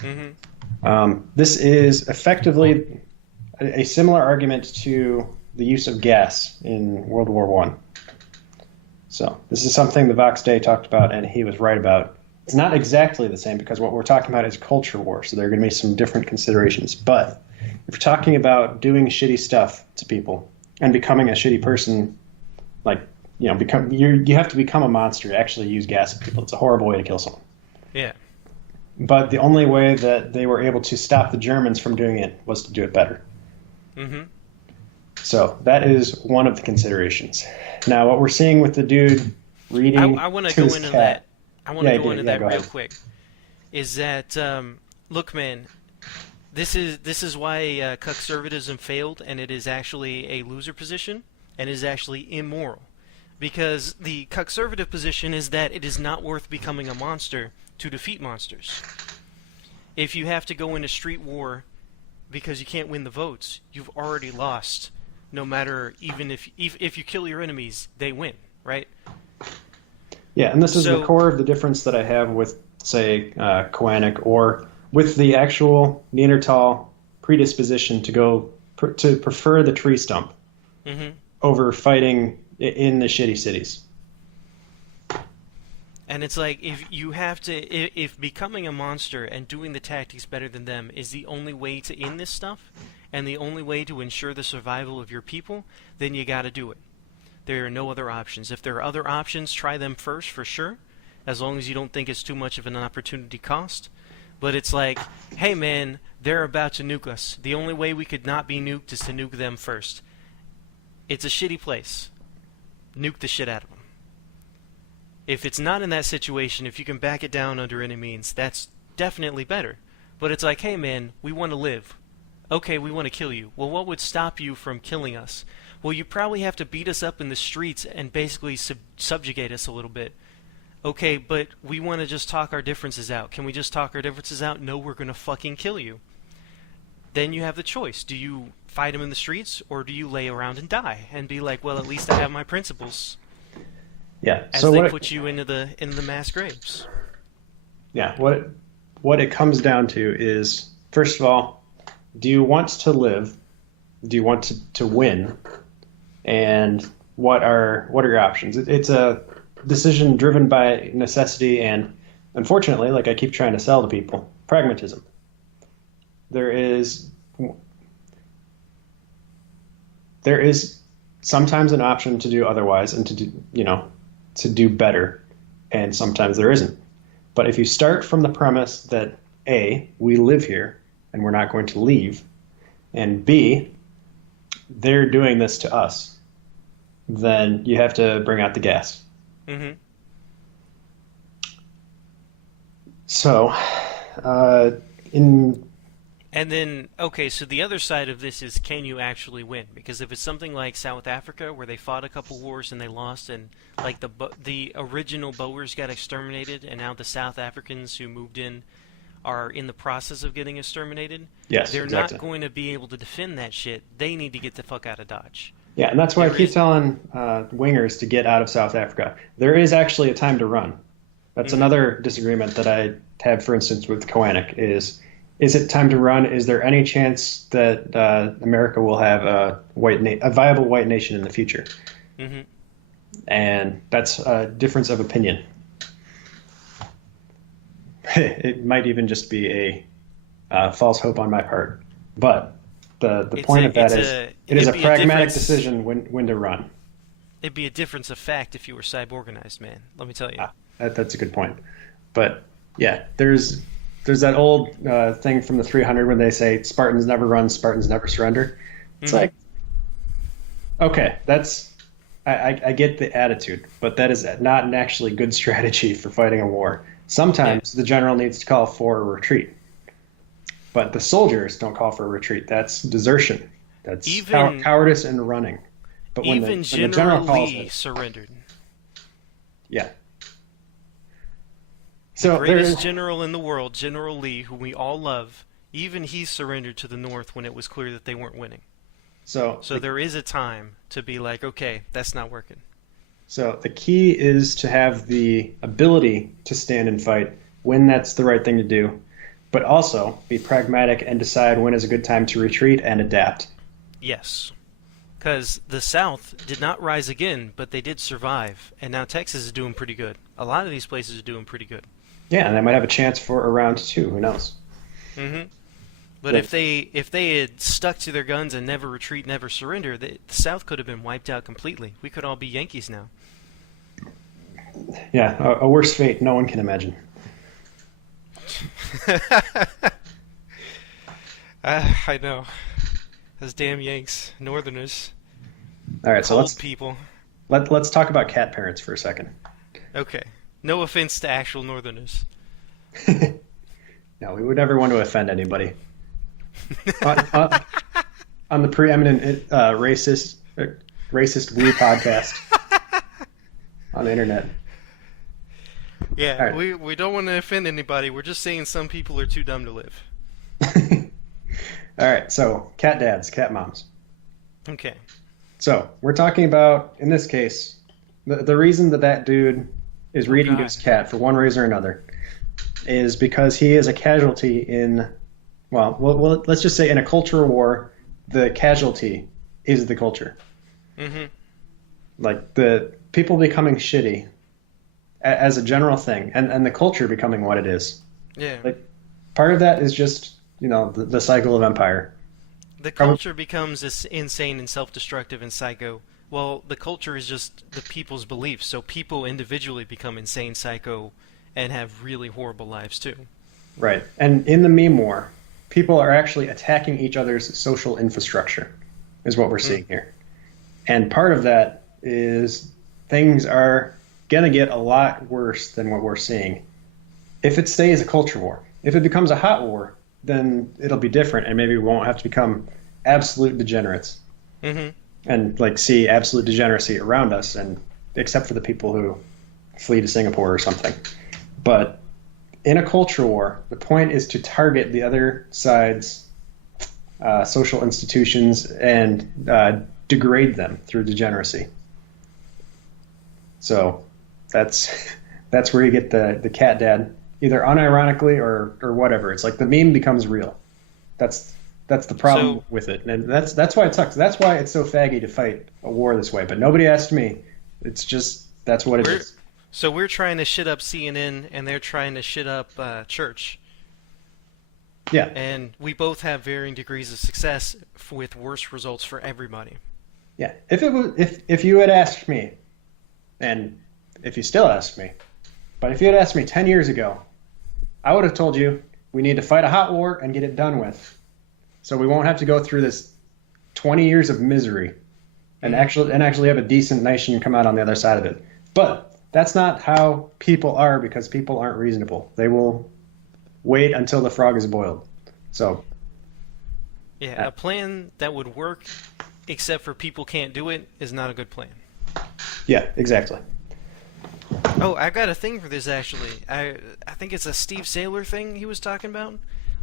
Mm-hmm. This is effectively a similar argument to the use of gas in World War I. So this is something the Vox Day talked about, and he was right about. It's not exactly the same because what we're talking about is culture war, so there are going to be some different considerations. But if you're talking about doing shitty stuff to people and becoming a shitty person, like you have to become a monster to actually use gas at people. It's a horrible way to kill someone. Yeah. But the only way that they were able to stop the Germans from doing it was to do it better. Mm-hmm. So that is one of the considerations. Now, what we're seeing with the dude reading, I want to go into that. I want to go into that real ahead. quick. Is that look, man? This is why conservatism failed, and it is actually a loser position, and it is actually immoral, because the conservative position is that it is not worth becoming a monster to defeat monsters. If you have to go into street war because you can't win the votes, you've already lost. No matter, even if you kill your enemies, they win, right? Yeah, and this is the core of the difference that I have with, say, Koenig, or with the actual Neanderthal predisposition to prefer the tree stump over fighting in the shitty cities. And it's like, if becoming a monster and doing the tactics better than them is the only way to end this stuff, and the only way to ensure the survival of your people, then you gotta do it. There are no other options. If there are other options, try them first for sure, as long as you don't think it's too much of an opportunity cost. But it's like, hey man, they're about to nuke us. The only way we could not be nuked is to nuke them first. It's a shitty place. Nuke the shit out of them. If it's not in that situation, if you can back it down under any means, that's definitely better. But it's like, hey man, we want to live. Okay, we want to kill you. Well, what would stop you from killing us? Well, you probably have to beat us up in the streets and basically subjugate us a little bit. Okay, but we want to just talk our differences out. Can we just talk our differences out? No, we're going to fucking kill you. Then you have the choice. Do you fight them in the streets, or do you lay around and die and be like, well, at least I have my principles? Yeah. As so they put you into the mass graves. Yeah. What it comes down to is, first of all, do you want to live? Do you want to win? And what are your options? It's a decision driven by necessity and, unfortunately, like I keep trying to sell to people, pragmatism. There is sometimes an option to do otherwise and to do better, and sometimes there isn't. But if you start from the premise that A, we live here and we're not going to leave, and B, they're doing this to us, then you have to bring out the gas. Mm-hmm. So, And then, okay, so the other side of this is, can you actually win? Because if it's something like South Africa, where they fought a couple wars and they lost, and like the original Boers got exterminated, and now the South Africans who moved in are in the process of getting exterminated, Yes, they're exactly. not going to be able to defend that shit. They need to get the fuck out of Dodge. Yeah, and that's why I There keep is. telling wingers to get out of South Africa. There is actually a time to run. That's Hmm. another disagreement that I have, for instance, with Koenig is it time to run? Is there any chance that America will have a viable white nation in the future? Hmm. And that's a difference of opinion. It might even just be a false hope on my part. But the It's point a, of that it's is a, it is it'd a be pragmatic difference. decision when to run. It'd be a difference of fact if you were cyborganized, man. Let me tell you. That's a good point. But yeah, there's that old thing from the 300 when they say Spartans never run, Spartans never surrender. It's Hmm. like, okay, I get the attitude, but that is not an actually good strategy for fighting a war. Sometimes the general needs to call for a retreat, but the soldiers don't call for a retreat. That's desertion. That's Even cowardice and running. But when even the General general calls Lee it, surrendered. yeah. The So greatest general in the world, General Lee, who we all love, even he surrendered to the North when it was clear that they weren't winning. so So there is a time to be like, okay, that's not working. So the key is to have the ability to stand and fight when that's the right thing to do, but also be pragmatic and decide when is a good time to retreat and adapt. Yes. Because the South did not rise again, but they did survive. And now Texas is doing pretty good. A lot of these places are doing pretty good. Yeah, and they might have a chance for a round two. Who knows? Hmm. But Yeah. if they had stuck to their guns and never retreat, never surrender, the South could have been wiped out completely. We could all be Yankees now. Yeah, a worse fate no one can imagine. I know. Those damn Yanks, Northerners, All right, so cold people. let's talk about cat parents for a second. Okay. No offense to actual Northerners. No, we would never want to offend anybody. on, on the preeminent racist we podcast on the internet. Yeah, All right. we don't want to offend anybody. We're just saying some people are too dumb to live. All right, so cat dads, cat moms. Okay. So we're talking about, in this case, the reason that dude is reading to God. his cat for one reason or another is because he is a casualty in, well, let's just say in a cultural war, the casualty is the culture. Mm-hmm. Like the people becoming shitty as a general thing, and the culture becoming what it is. Yeah. Like part of that is just, the cycle of empire. The culture becomes this insane and self-destructive and psycho. Well, the culture is just the people's beliefs, so people individually become insane, psycho, and have really horrible lives too. Right. And in the meme war, people are actually attacking each other's social infrastructure, is what we're seeing here. And part of that is things are going to get a lot worse than what we're seeing if it stays a culture war. If it becomes a hot war, then it'll be different, and maybe we won't have to become absolute degenerates Mm-hmm. and like see absolute degeneracy around us, and except for the people who flee to Singapore or something. But in a culture war, the point is to target the other side's social institutions and degrade them through degeneracy. So that's where you get the cat dad, either unironically or whatever. It's like the meme becomes real. That's the problem with it, and that's why it sucks. That's why it's so faggy to fight a war this way. But nobody asked me. It's just that's what it is. So we're trying to shit up CNN, and they're trying to shit up church. Yeah. And we both have varying degrees of success with worse results for everybody. Yeah. If you had asked me, and if you still ask me, but if you had asked me 10 years ago, I would have told you we need to fight a hot war and get it done with, so we won't have to go through this 20 years of misery and actually have a decent nation come out on the other side of it. But that's not how people are, because people aren't reasonable. They will wait until the frog is boiled. So Yeah, a plan that would work, except for people can't do it, is not a good plan. yeah, exactly. Oh, I've got a thing for this actually. I think it's a Steve Saylor thing he was talking about.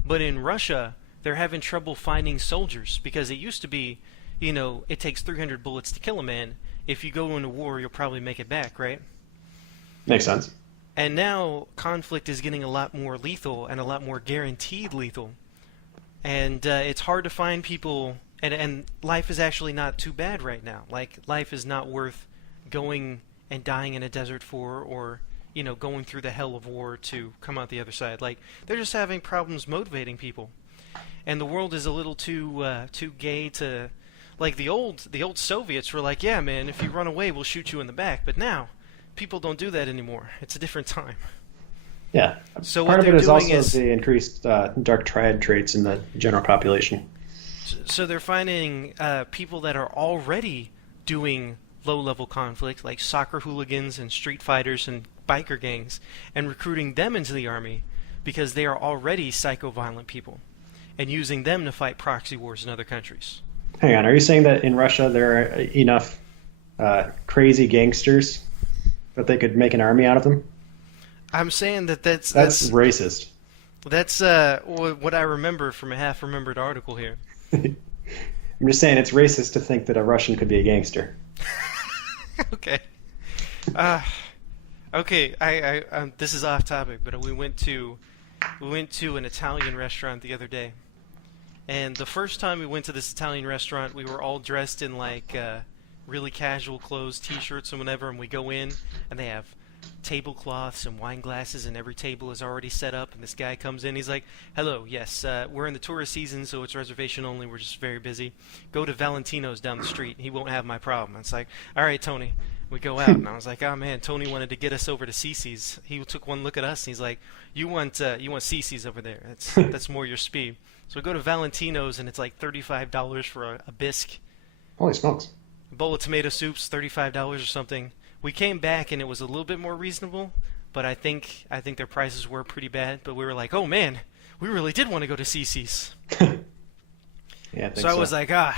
But in Russia, they're having trouble finding soldiers because it used to be, it takes 300 bullets to kill a man. If you go into war, you'll probably make it back, right? Makes sense. And now conflict is getting a lot more lethal and a lot more guaranteed lethal. And it's hard to find people, and life is actually not too bad right now. Like, life is not worth going and dying in a desert for, or going through the hell of war to come out the other side. Like, they're just having problems motivating people, and the world is a little too gay to, like, the old Soviets were like, yeah, man, if you run away, we'll shoot you in the back. But now, people don't do that anymore. It's a different time. Yeah. So Part what of it they're is doing also the increased dark triad traits in the general population. So they're finding people that are already doing low-level conflict, like soccer hooligans and street fighters and biker gangs, and recruiting them into the army because they are already psycho-violent people, and using them to fight proxy wars in other countries. Hang on, are you saying that in Russia there are enough crazy gangsters that they could make an army out of them? I'm saying that's racist. That's what I remember from a half-remembered article here. I'm just saying it's racist to think that a Russian could be a gangster. Okay. Okay. I this is off topic, but we went to an Italian restaurant the other day, and the first time we went to this Italian restaurant, we were all dressed in like really casual clothes, t-shirts and whatever, and we go in, and they have tablecloths and wine glasses, and every table is already set up, and this guy comes in, he's like, hello, yes, we're in the tourist season, so it's reservation only, we're just very busy. Go to Valentino's down the street, he won't have my problem. It's like, alright, Tony. We go out, and I was like, oh man, Tony wanted to get us over to Cece's. He took one look at us, and he's like, you want Cece's over there, that's more your speed. So we go to Valentino's, and it's like $35 for a bisque. Holy smokes. A bowl of tomato soup's $35 or something. We came back and it was a little bit more reasonable, but I think their prices were pretty bad. But we were like, oh man, we really did want to go to Cece's. Yeah, so I was like, I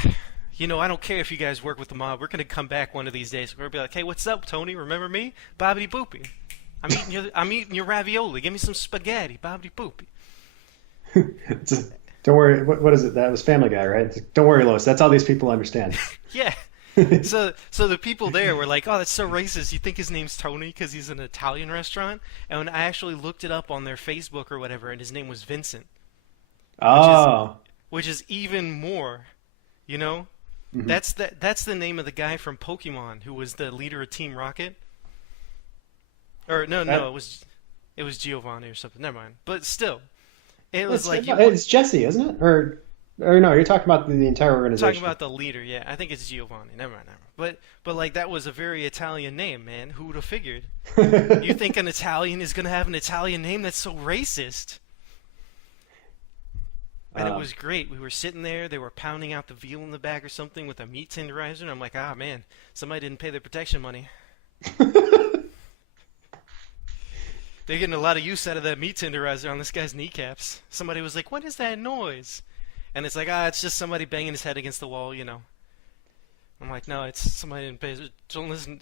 don't care if you guys work with the mob. We're gonna come back one of these days. We're gonna be like, hey, what's up, Tony? Remember me? Bobbity boopy. I'm eating your ravioli. Give me some spaghetti. Bobbity boopy. Don't worry. What is it? That was Family Guy, right? Don't worry, Lois. That's all these people understand. Yeah. So the people there were like, oh, that's so racist. You think his name's Tony because he's in an Italian restaurant? And when I actually looked it up on their Facebook or whatever, and his name was Vincent. Oh. Which is even more, Mm-hmm. That's the name of the guy from Pokemon who was the leader of Team Rocket. Or no, it was Giovanni or something. Never mind. But still, it was it's Jesse, isn't it? Or no, you're talking about the entire organization. Talking about the leader, yeah. I think it's Giovanni. Never mind. But like that was a very Italian name, man. Who would have figured? You think an Italian is gonna have an Italian name? That's so racist. And it was great. We were sitting there. They were pounding out the veal in the back or something with a meat tenderizer. And I'm like, man, somebody didn't pay their protection money. They're getting a lot of use out of that meat tenderizer on this guy's kneecaps. Somebody was like, what is that noise? And it's like, it's just somebody banging his head against the wall, I'm like, no, it's somebody didn't pay. Don't listen,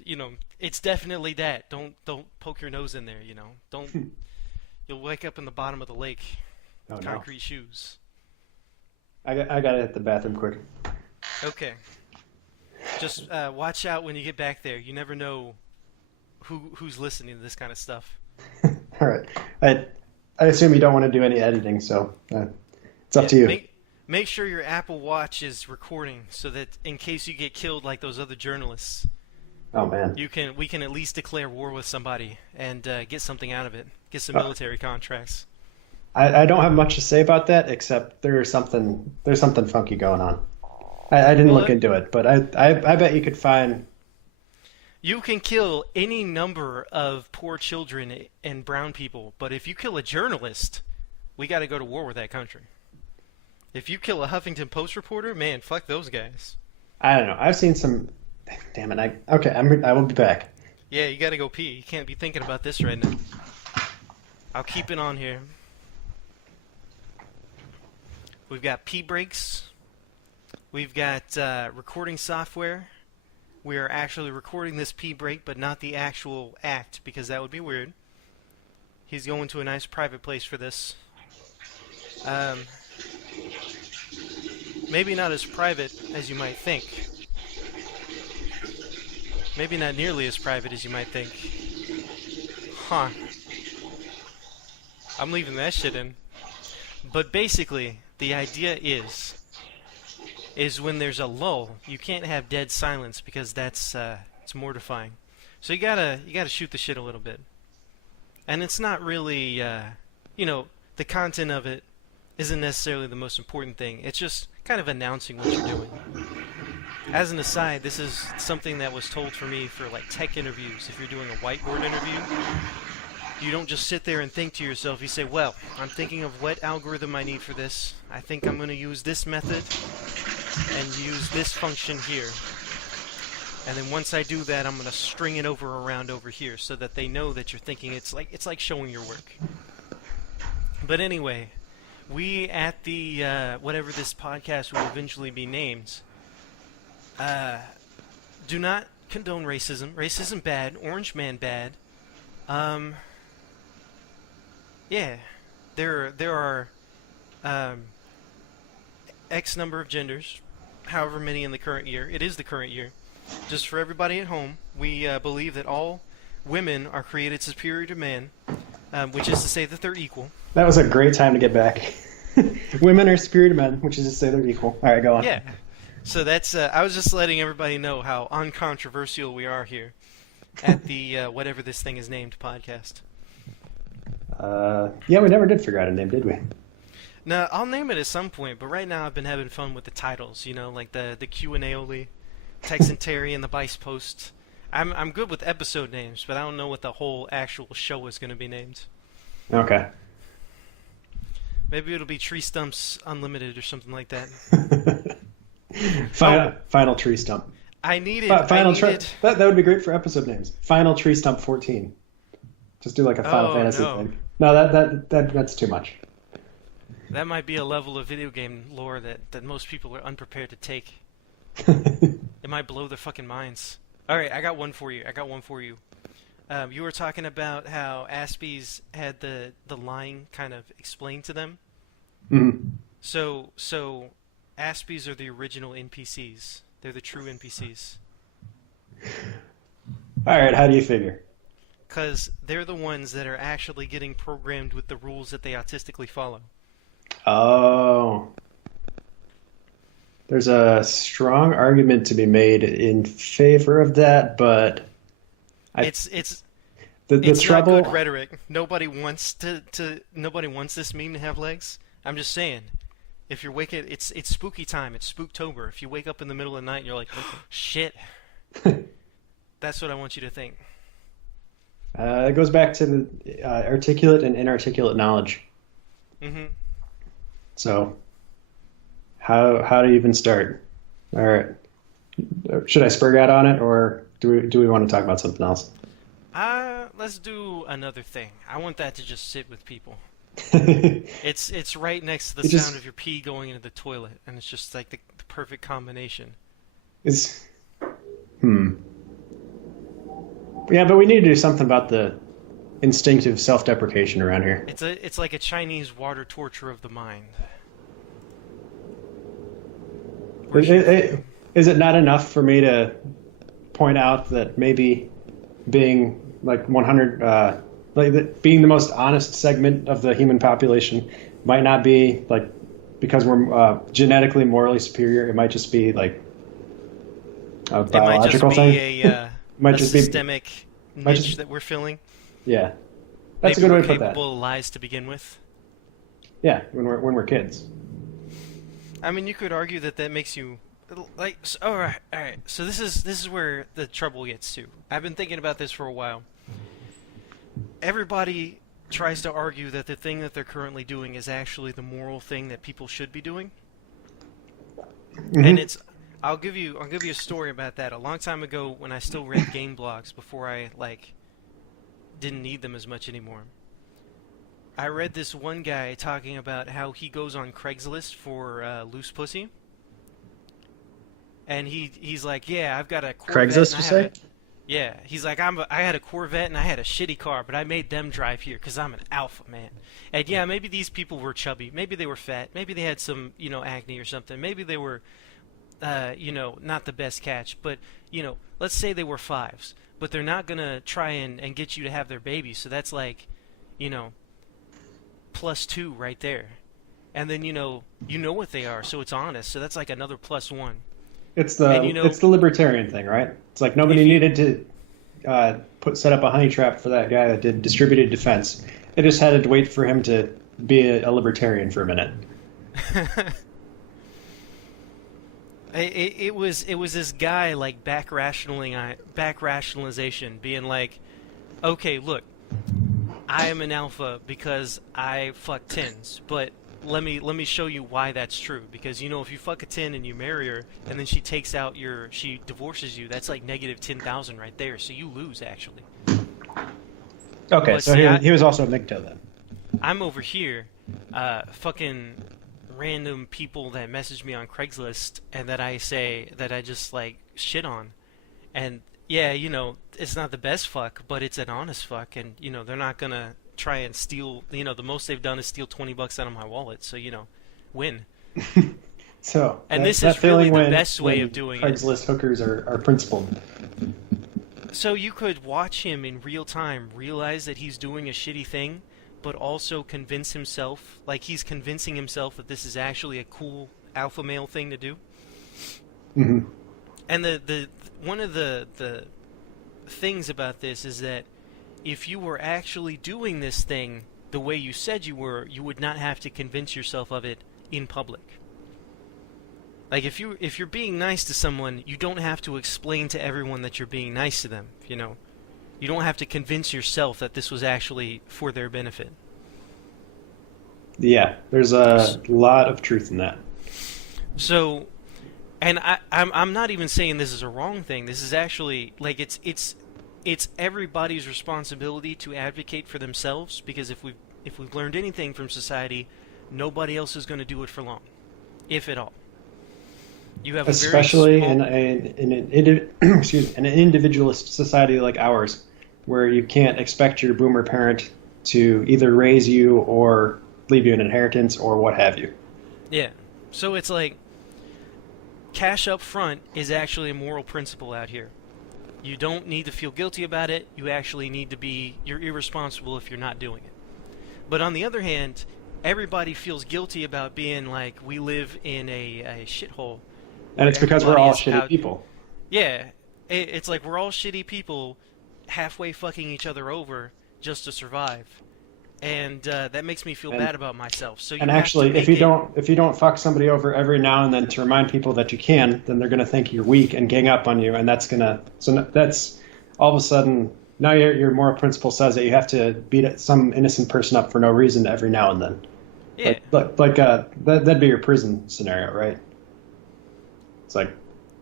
it's definitely that. Don't poke your nose in there, Don't. You'll wake up in the bottom of the lake. Oh, concrete shoes. I gotta hit the bathroom quick. Okay. Just watch out when you get back there. You never know who's listening to this kind of stuff. All right. I assume you don't want to do any editing, so it's up to you. Make sure your Apple Watch is recording so that in case you get killed like those other journalists, oh man, we can at least declare war with somebody and get something out of it. Get some military contracts. I don't have much to say about that except there's something funky going on. I didn't look into it, but I bet you could find. You can kill any number of poor children and brown people, but if you kill a journalist, we got to go to war with that country. If you kill a Huffington Post reporter, man, fuck those guys. I don't know. I've seen some. Damn it! I will be back. Yeah, you got to go pee. You can't be thinking about this right now. I'll keep it on here. We've got pee breaks. We've got recording software. We are actually recording this pee break, but not the actual act, because that would be weird. He's going to a nice private place for this. Maybe not as private as you might think. Maybe not nearly as private as you might think. Huh. I'm leaving that shit in. But basically, the idea is when there's a lull, you can't have dead silence because that's it's mortifying. So you gotta shoot the shit a little bit. And it's not really, the content of it isn't necessarily the most important thing. It's just kind of announcing what you're doing. As an aside, this is something that was told for me for like tech interviews. If you're doing a whiteboard interview, you don't just sit there and think to yourself. You say, well, I'm thinking of what algorithm I need for this. I think I'm going to use this method and use this function here. And then once I do that, I'm going to string it around over here so that they know that you're thinking. It's like showing your work. But anyway, we at the whatever this podcast will eventually be named, do not condone racism. Racism bad. Orange man bad. Yeah, there are X number of genders, however many in the current year. It is the current year. Just for everybody at home, we believe that all women are created superior to man, which is to say that they're equal. That was a great time to get back. Women are superior to men, which is to say they're equal. All right, go on. Yeah. So that's. I was just letting everybody know how uncontroversial we are here at the whatever this thing is named podcast. Yeah, we never did figure out a name, did we? No, I'll name it at some point, but right now I've been having fun with the titles, like the Q and AEOLI, Texan Terry, and the Vice Post. I'm good with episode names, but I don't know what the whole actual show is going to be named. Okay. Maybe it'll be Tree Stumps Unlimited or something like that. Final Tree Stump. I needed. That would be great for episode names. Final Tree Stump 14. Just do like a Final Fantasy thing. No, that's too much. That might be a level of video game lore that most people are unprepared to take. It might blow their fucking minds. All right, I got one for you. You were talking about how Aspies had the line kind of explained to them. Mm-hmm. So Aspies are the original NPCs. They're the true NPCs. All right, how do you figure? Because they're the ones that are actually getting programmed with the rules that they autistically follow. Oh. There's a strong argument to be made in favor of that, but it's trouble. Not good rhetoric. Nobody wants nobody wants this meme to have legs. I'm just saying, if you're waking, it's spooky time. It's Spooktober. If you wake up in the middle of the night and you're like, shit, that's what I want you to think. It goes back to the articulate and inarticulate knowledge. Mm-hmm. So, how do you even start? All right, should I spurg out on it, or do we want to talk about something else? Let's do another thing. I want that to just sit with people. It's right next to the sound of your pee going into the toilet, and it's just like the perfect combination. Yeah, but we need to do something about the instinctive self-deprecation around here. It's like a Chinese water torture of the mind. Is it not enough for me to point out that maybe being like 100, being the most honest segment of the human population might not be like because we're genetically morally superior? It might just be like a biological thing. It might just be a systemic niche that we're filling. Yeah, that's Maybe a good way we're to put that. capable of lies to begin with. Yeah, when we're kids. I mean, you could argue that makes you like. All right. So this is where the trouble gets to. I've been thinking about this for a while. Everybody tries to argue that the thing that they're currently doing is actually the moral thing that people should be doing. Mm-hmm. And I'll give you a story about that. A long time ago, when I still read game blogs before I didn't need them as much anymore, I read this one guy talking about how he goes on Craigslist for loose pussy, and he's like, yeah, I've got a Corvette, Craigslist, and you say? yeah, he's like, I had a Corvette and I had a shitty car, but I made them drive here because I'm an alpha man. And yeah, maybe these people were chubby, maybe they were fat, maybe they had some, acne or something, maybe they were, not the best catch, but let's say they were fives, but they're not gonna try and get you to have their baby, so that's like, +2 right there. And then what they are, so it's honest. So that's like another +1. It's the libertarian thing, right? It's like nobody needed to set up a honey trap for that guy that did distributed defense. They just had to wait for him to be a libertarian for a minute. It was this guy like back rationalization, being like, okay, look, I am an alpha because I fuck tens, but let me show you why that's true. Because if you fuck a 10 and you marry her, and then she divorces you, that's like negative 10,000 right there. So you lose actually. Okay, But so see, he was also a MGTOW then. I'm over here, fucking random people that message me on Craigslist and that I just like shit on, and yeah, it's not the best fuck, but it's an honest fuck, and they're not gonna try and steal. The most they've done is steal $20 out of my wallet, so win. So And this that is really feeling the best way of doing it. Craigslist hookers are principled. So you could watch him in real time, realize that he's doing a shitty thing, but also convince himself, like he's convincing himself that this is actually a cool alpha male thing to do. Mm-hmm. And the one of the things about this is that if you were actually doing this thing the way you said you were, you would not have to convince yourself of it in public. Like if you're being nice to someone, you don't have to explain to everyone that you're being nice to them, You don't have to convince yourself that this was actually for their benefit. Yeah, there's a lot of truth in that. So, and I'm not even saying this is a wrong thing. This is actually like it's everybody's responsibility to advocate for themselves, because if we've learned anything from society, nobody else is going to do it for long, if at all. You have especially a in an individualist society like ours, where you can't expect your boomer parent to either raise you or leave you an inheritance or what have you. Yeah. So it's like cash up front is actually a moral principle out here. You don't need to feel guilty about it. You actually need to you're irresponsible if you're not doing it. But on the other hand, everybody feels guilty about being like, we live in a shithole. And it's because we're all shitty people. Yeah. It's like we're all shitty people halfway fucking each other over just to survive. And that makes me feel bad about myself. So and actually, if you don't fuck somebody over every now and then to remind people that you can, then they're gonna think you're weak and gang up on you, and that's all of a sudden now your moral principle says that you have to beat some innocent person up for no reason every now and then. Yeah. That'd be your prison scenario, right? It's like,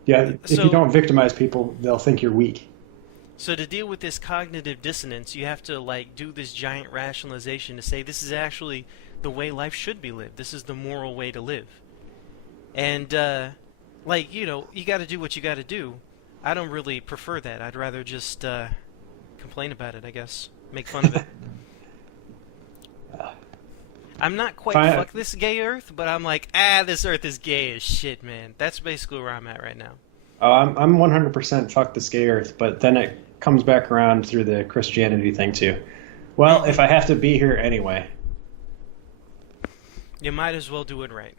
yeah, if you don't victimize people, they'll think you're weak. So to deal with this cognitive dissonance, you have to do this giant rationalization to say this is actually the way life should be lived. This is the moral way to live. And you got to do what you got to do. I don't really prefer that. I'd rather just complain about it, I guess. Make fun of it. I'm not quite fuck this gay earth, but I'm like, this earth is gay as shit, man. That's basically where I'm at right now. Oh, I'm 100% fuck this gay earth, but then it comes back around through the Christianity thing too. Well, if I have to be here anyway, you might as well do it right.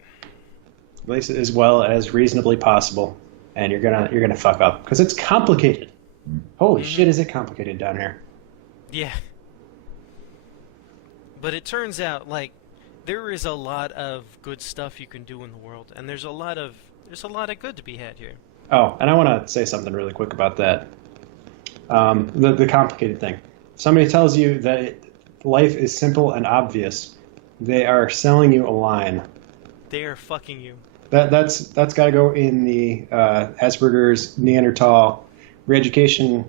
At least as well as reasonably possible, and you're gonna fuck up because it's complicated. Holy shit, is it complicated down here? Yeah. But it turns out there is a lot of good stuff you can do in the world, and there's a lot of good to be had here. Oh, and I want to say something really quick about that. The complicated thing. If somebody tells you that life is simple and obvious, they are selling you a line. They are fucking you. That's got to go in the Asperger's, Neanderthal, re-education,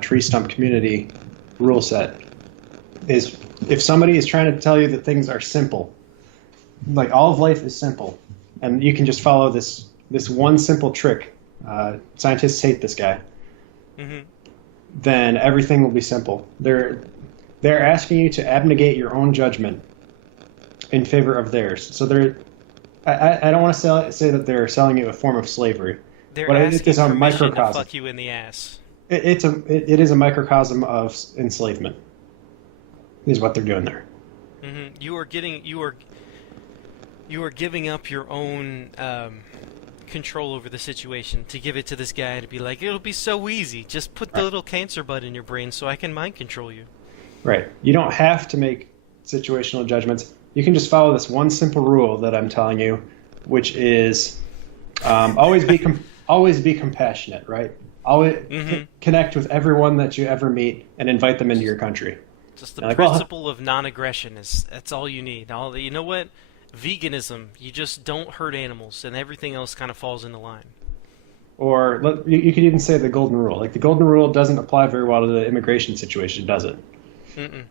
tree stump community rule set. Is if somebody is trying to tell you that things are simple, like all of life is simple, and you can just follow this one simple trick scientists hate this guy, Mm-hmm. then everything will be simple. They're asking you to abnegate your own judgment in favor of theirs. So I don't want to say that they're selling you a form of slavery. They're But asking it's a permission to microcosm. fuck you in the ass. It is a microcosm of enslavement. Is what they're doing there. Mm-hmm. You are giving up your own control over the situation to give it to this guy to be like, it'll be so easy. Just put the little cancer bud in your brain so I can mind control you. Right. You don't have to make situational judgments. You can just follow this one simple rule that I'm telling you, which is always be compassionate. Right. Always connect with everyone that you ever meet and invite them into your country. Just the principle of non-aggression that's all you need. You know what? Veganism, you just don't hurt animals, and everything else kind of falls into line. Or you could even say the golden rule. Like the golden rule doesn't apply very well to the immigration situation, does it? Mm-mm.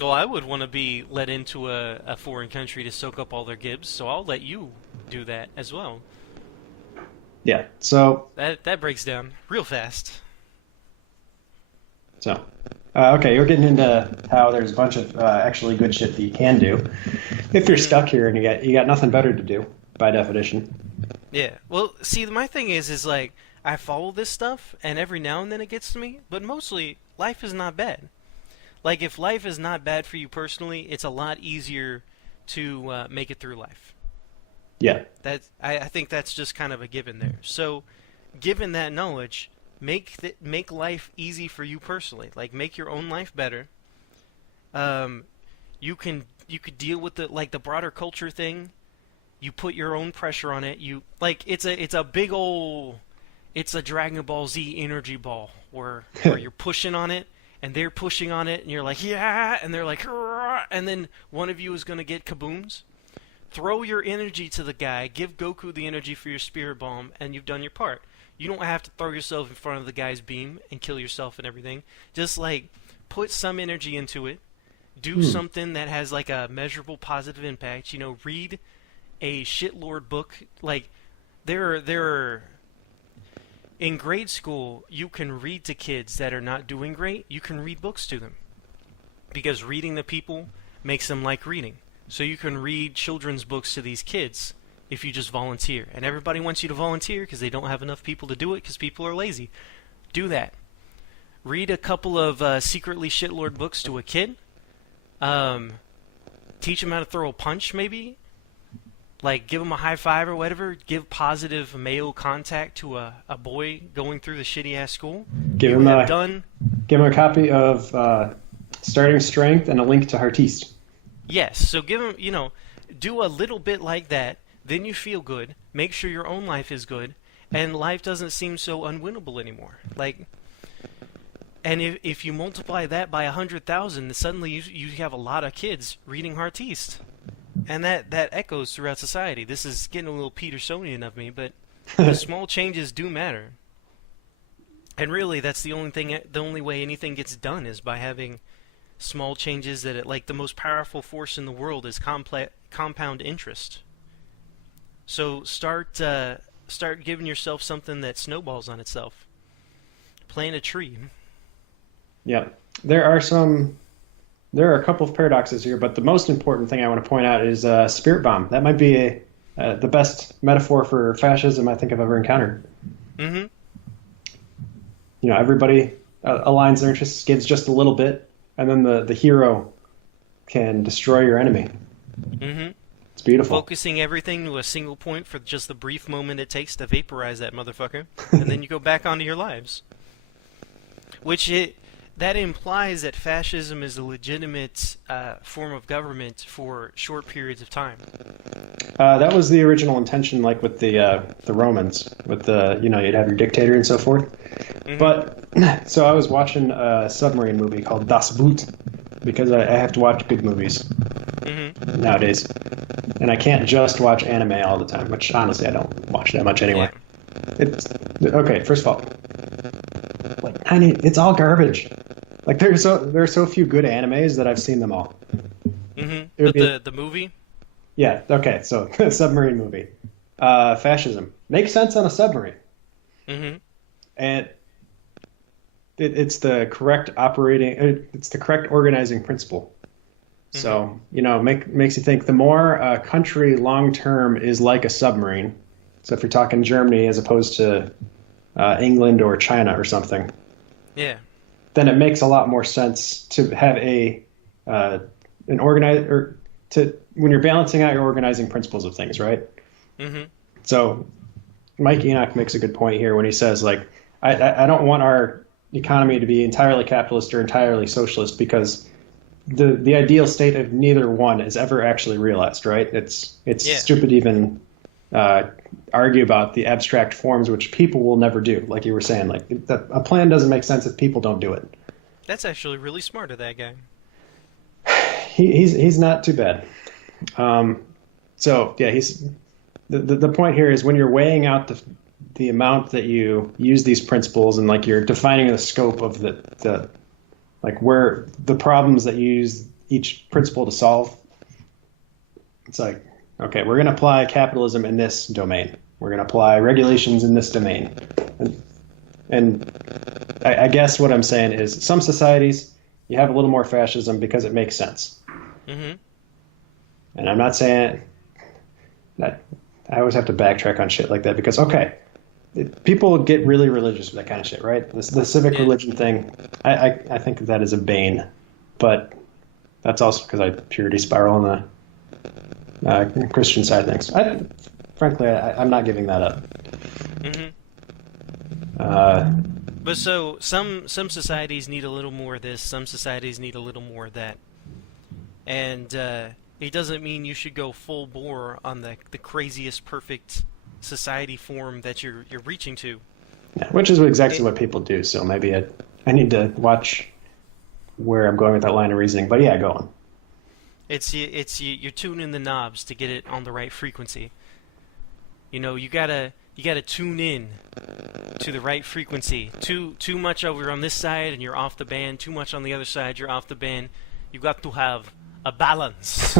Well, I would want to be let into a foreign country to soak up all their gibbs, so I'll let you do that as well. Yeah. So that breaks down real fast. So, okay, you're getting into how there's a bunch of actually good shit that you can do if you're stuck here and you got nothing better to do by definition. Yeah. Well, see, my thing is like I follow this stuff, and every now and then it gets to me, but mostly life is not bad. Like if life is not bad for you personally, it's a lot easier to make it through life. Yeah. I think that's just kind of a given there. So, given that knowledge, make life easy for you personally. Like make your own life better. You could deal with the broader culture thing. You put your own pressure on it. It's a big ol' it's a Dragon Ball Z energy ball where you're pushing on it and they're pushing on it and you're like yeah and they're like hurrah, and then one of you is gonna get kabooms. Throw your energy to the guy. Give Goku the energy for your spirit bomb, and you've done your part. You don't have to throw yourself in front of the guy's beam and kill yourself and everything. Just like put some energy into it. Do something that has like a measurable positive impact. You know, read a shitlord book. Like there are in grade school, you can read to kids that are not doing great. You can read books to them because reading to people makes them like reading. So you can read children's books to these kids if you just volunteer. And everybody wants you to volunteer because they don't have enough people to do it because people are lazy. Do that. Read a couple of secretly shitlord books to a kid. Teach them how to throw a punch, maybe. Like, give them a high five or whatever. Give positive male contact to a boy going through the shitty-ass school. Give him a copy of Starting Strength and a link to Heartiste. Yes, so give them, do a little bit like that. Then you feel good. Make sure your own life is good, and life doesn't seem so unwinnable anymore. Like, and if you multiply that by 100,000, suddenly you have a lot of kids reading Heartiste, and that echoes throughout society. This is getting a little Petersonian of me, but the small changes do matter. And really, that's the only way anything gets done is by having small changes like the most powerful force in the world is compound interest. So start giving yourself something that snowballs on itself. Plant a tree. Yeah. There are a couple of paradoxes here, but the most important thing I want to point out is spirit bomb. That might be the best metaphor for fascism I think I've ever encountered. Mm-hmm. Everybody aligns their interests, gives just a little bit, and then the hero can destroy your enemy. Mm-hmm. It's beautiful. Focusing everything to a single point for just the brief moment it takes to vaporize that motherfucker, and then you go back onto your lives. That implies that fascism is a legitimate form of government for short periods of time. That was the original intention, like with the Romans, with you'd have your dictator and so forth. Mm-hmm. But so I was watching a submarine movie called Das Boot because I have to watch good movies nowadays, and I can't just watch anime all the time. Which honestly, I don't watch that much anyway. Yeah. It's okay. First of all, it's all garbage. Like there are so few good animes that I've seen them all. Mm-hmm. But the movie? Yeah. Okay. So submarine movie, fascism makes sense on a submarine. Mm-hmm. And it's the correct it's the correct organizing principle. Mm-hmm. So, makes you think the more a country long term is like a submarine. So if you're talking Germany as opposed to England or China or something, Yeah. then it makes a lot more sense to have an organize or to when you're balancing out your organizing principles of things, right? Mm-hmm. So Mike Enoch makes a good point here when he says, like, I don't want our economy to be entirely capitalist or entirely socialist because the ideal state of neither one is ever actually realized, right? It's stupid to even argue about the abstract forms, which people will never do. Like you were saying, like a plan doesn't make sense if people don't do it. That's actually really smart of that guy. He's not too bad. So yeah, he's the point here is when you're weighing out the amount that you use these principles and like you're defining the scope of the like where the problems that you use each principle to solve. It's like, okay, we're going to apply capitalism in this domain. We're going to apply regulations in this domain. And I guess what I'm saying is some societies, you have a little more fascism because it makes sense. Mm-hmm. And I'm not saying that I always have to backtrack on shit like that because, okay, people get really religious with that kind of shit, right? The civic religion thing, I think that is a bane. But that's also because I purity spiral on the Christian side of things. Frankly, I'm not giving that up. Mm-hmm. But so some societies need a little more of this, some societies need a little more of that. And it doesn't mean you should go full bore on the craziest perfect society form that you're reaching to. Yeah, which is exactly what people do, so maybe I need to watch where I'm going with that line of reasoning. But yeah, go on. You're tuning the knobs to get it on the right frequency. You gotta tune in to the right frequency. Too much over on this side and you're off the band. Too much on the other side, you're off the band. You got to have a balance.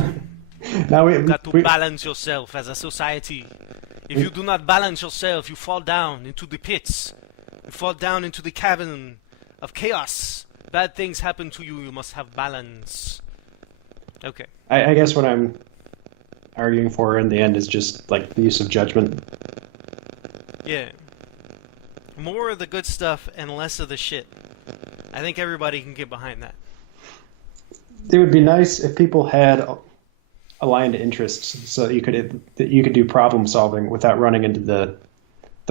Now got to balance yourself as a society. If you do not balance yourself, you fall down into the pits. You fall down into the cavern of chaos. Bad things happen to you. You must have balance. Okay. I guess what I'm arguing for in the end is just like the use of judgment. Yeah. More of the good stuff and less of the shit. I think everybody can get behind that. It would be nice if people had aligned interests so that you could do problem solving without running into the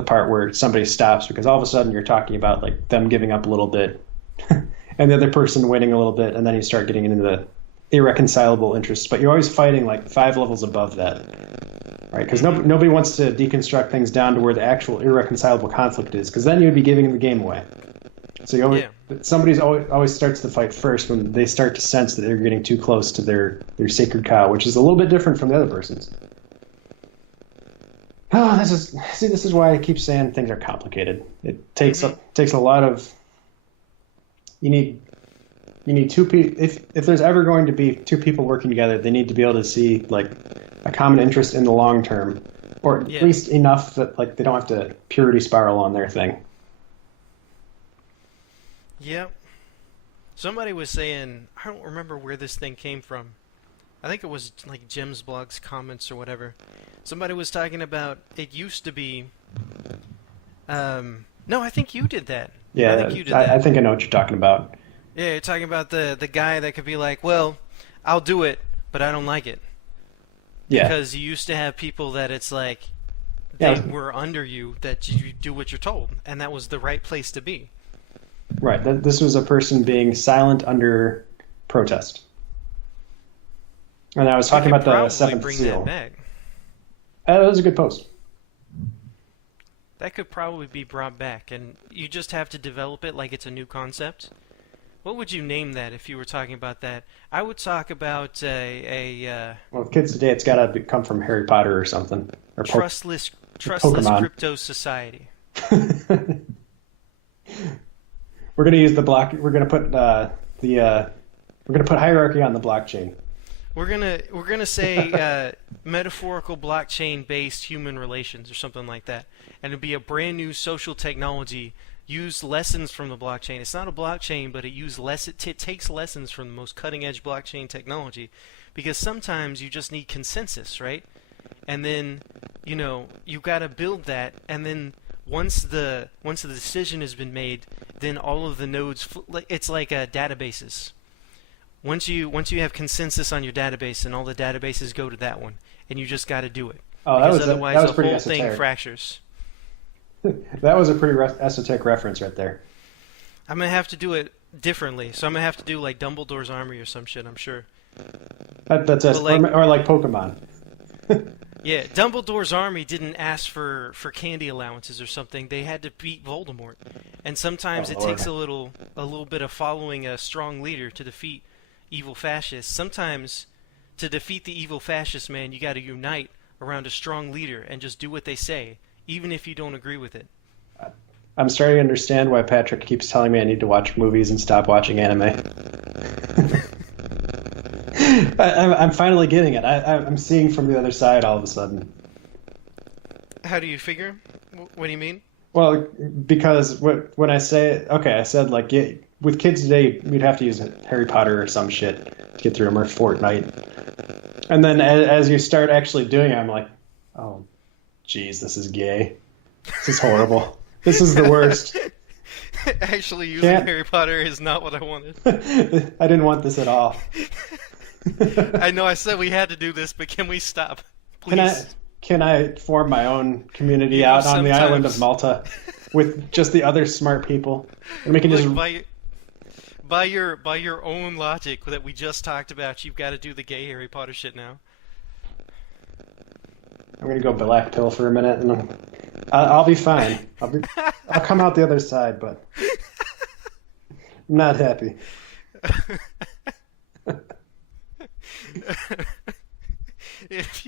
part where somebody stops because all of a sudden you're talking about like them giving up a little bit and the other person winning a little bit, and then you start getting into the irreconcilable interests, but you're always fighting like 5 levels above that, right? Because nobody wants to deconstruct things down to where the actual irreconcilable conflict is, because then you'd be giving the game away. So somebody's always starts the fight first when they start to sense that they're getting too close to their sacred cow, which is a little bit different from the other person's. Oh, this is why I keep saying things are complicated. It takes a lot of. You need two people. If there's ever going to be two people working together, they need to be able to see like a common interest in the long term, or at least enough that like they don't have to purity spiral on their thing. Yep. Somebody was saying, I don't remember where this thing came from. I think it was like Jim's blog's comments or whatever. Somebody was talking about it used to be. No, I think you did that. Yeah, I think you did that. I think I know what you're talking about. Yeah, you're talking about the guy that could be like, well, I'll do it, but I don't like it. Yeah. Because you used to have people that it's like they were under you, that you do what you're told, and that was the right place to be. Right. This was a person being silent under protest. And I was talking about the seventh bring seal. That back. That was a good post. That could probably be brought back, and you just have to develop it like it's a new concept. What would you name that if you were talking about that? I would talk about well, with kids today, it's got to come from Harry Potter or something. Or trustless Pokemon. crypto society. We're going to use the block. We're going to put we're going to put hierarchy on the blockchain. we're gonna say metaphorical blockchain-based human relations or something like that, and it'd be a brand new social technology. Use lessons from the blockchain. It's not a blockchain, but it takes lessons from the most cutting-edge blockchain technology, because sometimes you just need consensus, right? And then you got to build that, and then once the decision has been made, then all of the nodes. It's like databases. Once you have consensus on your database, and all the databases go to that one, and you just got to do it. Oh, because otherwise that was the pretty whole thing esoteric. fractures. That was a pretty esoteric reference right there. I'm gonna have to do it differently, so I'm gonna have to do like Dumbledore's Army or some shit. I'm sure. That's But or like Pokemon. Yeah, Dumbledore's Army didn't ask for candy allowances or something. They had to beat Voldemort, and sometimes it takes a little bit of following a strong leader to defeat evil fascists. Sometimes to defeat the evil fascists, man, you got to unite around a strong leader and just do what they say, even if you don't agree with it. I'm starting to understand why Patrick keeps telling me I need to watch movies and stop watching anime. I'm finally getting it. I'm seeing from the other side all of a sudden. How do you figure? What do you mean? Well, because when I say, okay, I said like with kids today, you'd have to use Harry Potter or some shit to get through them, or Fortnite. And then as you start actually doing it, I'm like, oh, geez, this is gay. This is horrible. This is the worst. Actually, using Harry Potter is not what I wanted. I didn't want this at all. I know I said we had to do this, but can we stop? Please. Can I form my own community out on the island of Malta with just the other smart people, and we can just by your own logic that we just talked about, you've got to do the gay Harry Potter shit now. I'm gonna go black pill for a minute, and I'll be fine. I'll come out the other side, but I'm not happy. If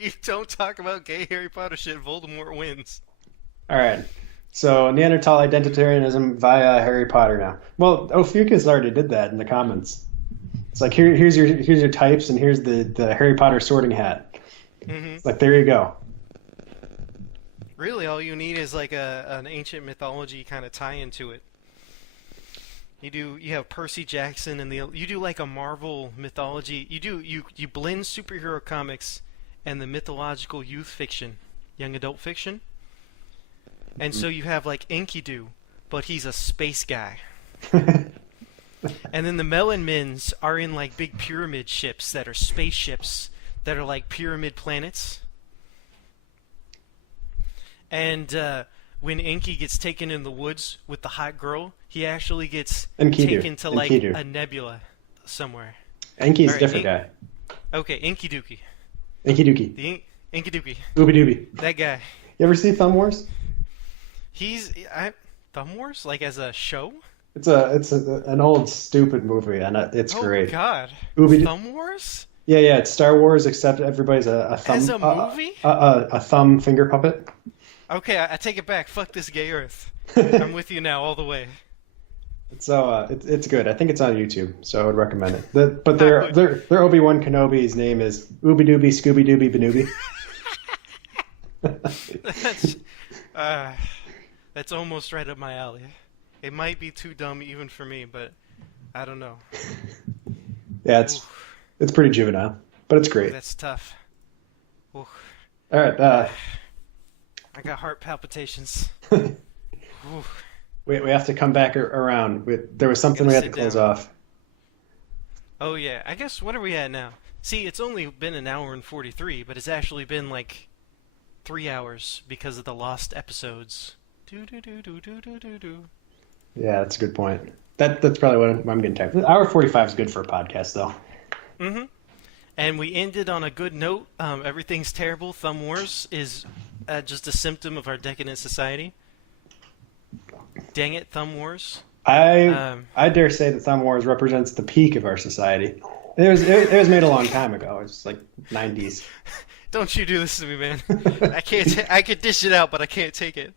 you don't talk about gay Harry Potter shit, Voldemort wins. All right. So Neanderthal identitarianism via Harry Potter now. Well, Ophiuchus already did that in the comments. It's like here's your types, and here's the Harry Potter sorting hat. Mm-hmm. It's like, there you go. Really, all you need is like an ancient mythology kind of tie into it. You have Percy Jackson and you do like a Marvel mythology. You blend superhero comics and the mythological youth fiction, young adult fiction. And so you have like Enkidu, but he's a space guy. And then the Melon Mins are in like big pyramid ships that are spaceships that are like pyramid planets. And when Enki gets taken in the woods with the hot girl, he actually gets taken to like a nebula somewhere. Enki's a different guy. Okay, Enkiduki. Enkiduki. Enkiduki. Ooby Dooby. That guy. You ever see Thumb Wars? Thumb Wars? Like as a show? It's an old stupid movie, and it's great. Oh God. Thumb Wars? Yeah, it's Star Wars, except everybody's a thumb. As a movie? A thumb finger puppet. Okay, I take it back. Fuck this gay Earth. I'm with you now all the way. So it's good. I think it's on YouTube, so I would recommend it. But their Obi-Wan Kenobi's name is Ooby Dooby Scooby Dooby Banooby. That's almost right up my alley. It might be too dumb even for me, but I don't know. Yeah, it's pretty juvenile, but it's great. Ooh, that's tough. Ooh. All right. I got heart palpitations. We have to come back around. There was something we had to close off. Oh yeah, I guess what are we at now? See, it's only been an hour and 43, but it's actually been like 3 hours because of the lost episodes. Yeah, that's a good point. That's probably what I'm getting tired. Hour 45 is good for a podcast, though. Mm-hmm. And we ended on a good note. Everything's terrible. Thumb Wars is just a symptom of our decadent society. Dang it, Thumb Wars. I dare say that Thumb Wars represents the peak of our society. It was made a long time ago. It was like 90s. Don't you do this to me, man. I can't. I could dish it out, but I can't take it.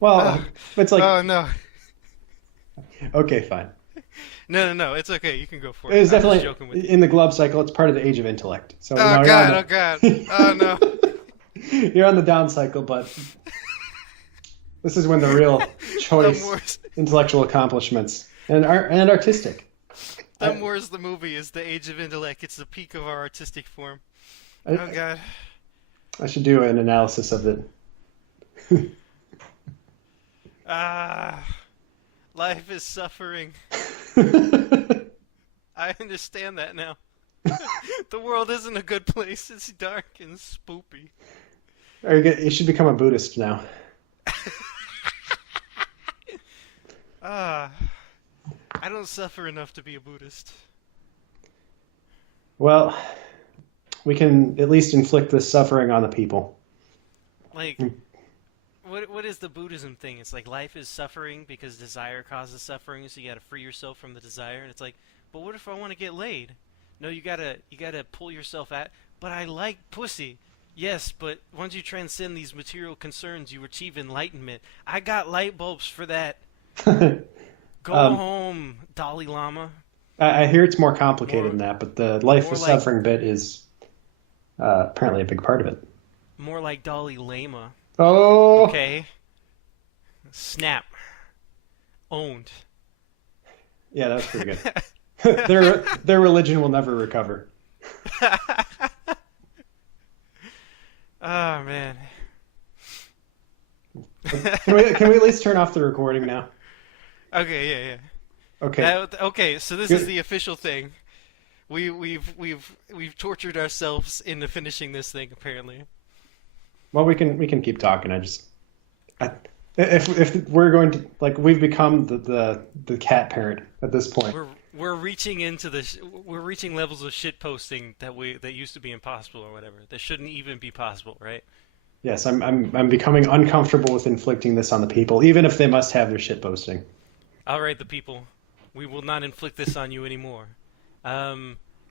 Well, it's like... Oh, no. Okay, fine. No, it's okay. You can go for It was it. I'm just definitely joking with you. in the glove cycle. It's part of the age of intellect. So Oh you're god, on oh god. Oh no. you're on the down cycle, but this is when the real choice, Worst. intellectual accomplishments, and artistic. Thumb Wars the movie is the age of intellect. It's the peak of our artistic form. I, Oh god. I should do an analysis of it. Life is suffering. I understand that now. The world isn't a good place. It's dark and spoopy. You should become a Buddhist now. I don't suffer enough to be a Buddhist. Well, we can at least inflict this suffering on the people. Like, what is the Buddhism thing? It's like life is suffering because desire causes suffering, so you gotta free yourself from the desire. And it's like, but what if I want to get laid? No, you gotta pull yourself out. But I like pussy. Yes, but once you transcend these material concerns, you achieve enlightenment. I got light bulbs for that. Go home, Dalai Lama. I hear it's more complicated than that, but the life more is like- suffering bit is apparently a big part of it. More like Dalai Lama. Oh, Okay. Snap. Owned. yeah, that was pretty good. Their religion will never recover. Oh man. Can we at least turn off the recording now? Okay, yeah. Okay. Okay, so this Good. is the official thing. We've tortured ourselves into finishing this thing apparently. Well, we can keep talking. If we're going to we've become the cat parent at this point. We're reaching into we're reaching levels of shit posting that used to be impossible or whatever. That shouldn't even be possible, right? Yes, I'm becoming uncomfortable with inflicting this on the people, even if they must have their shit posting. All right, the people. We will not inflict this on you anymore.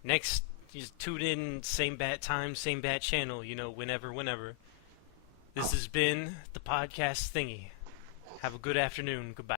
Next, just tune in, same bat time, same bat channel. Whenever. This has been the podcast thingy. Have a good afternoon. Goodbye.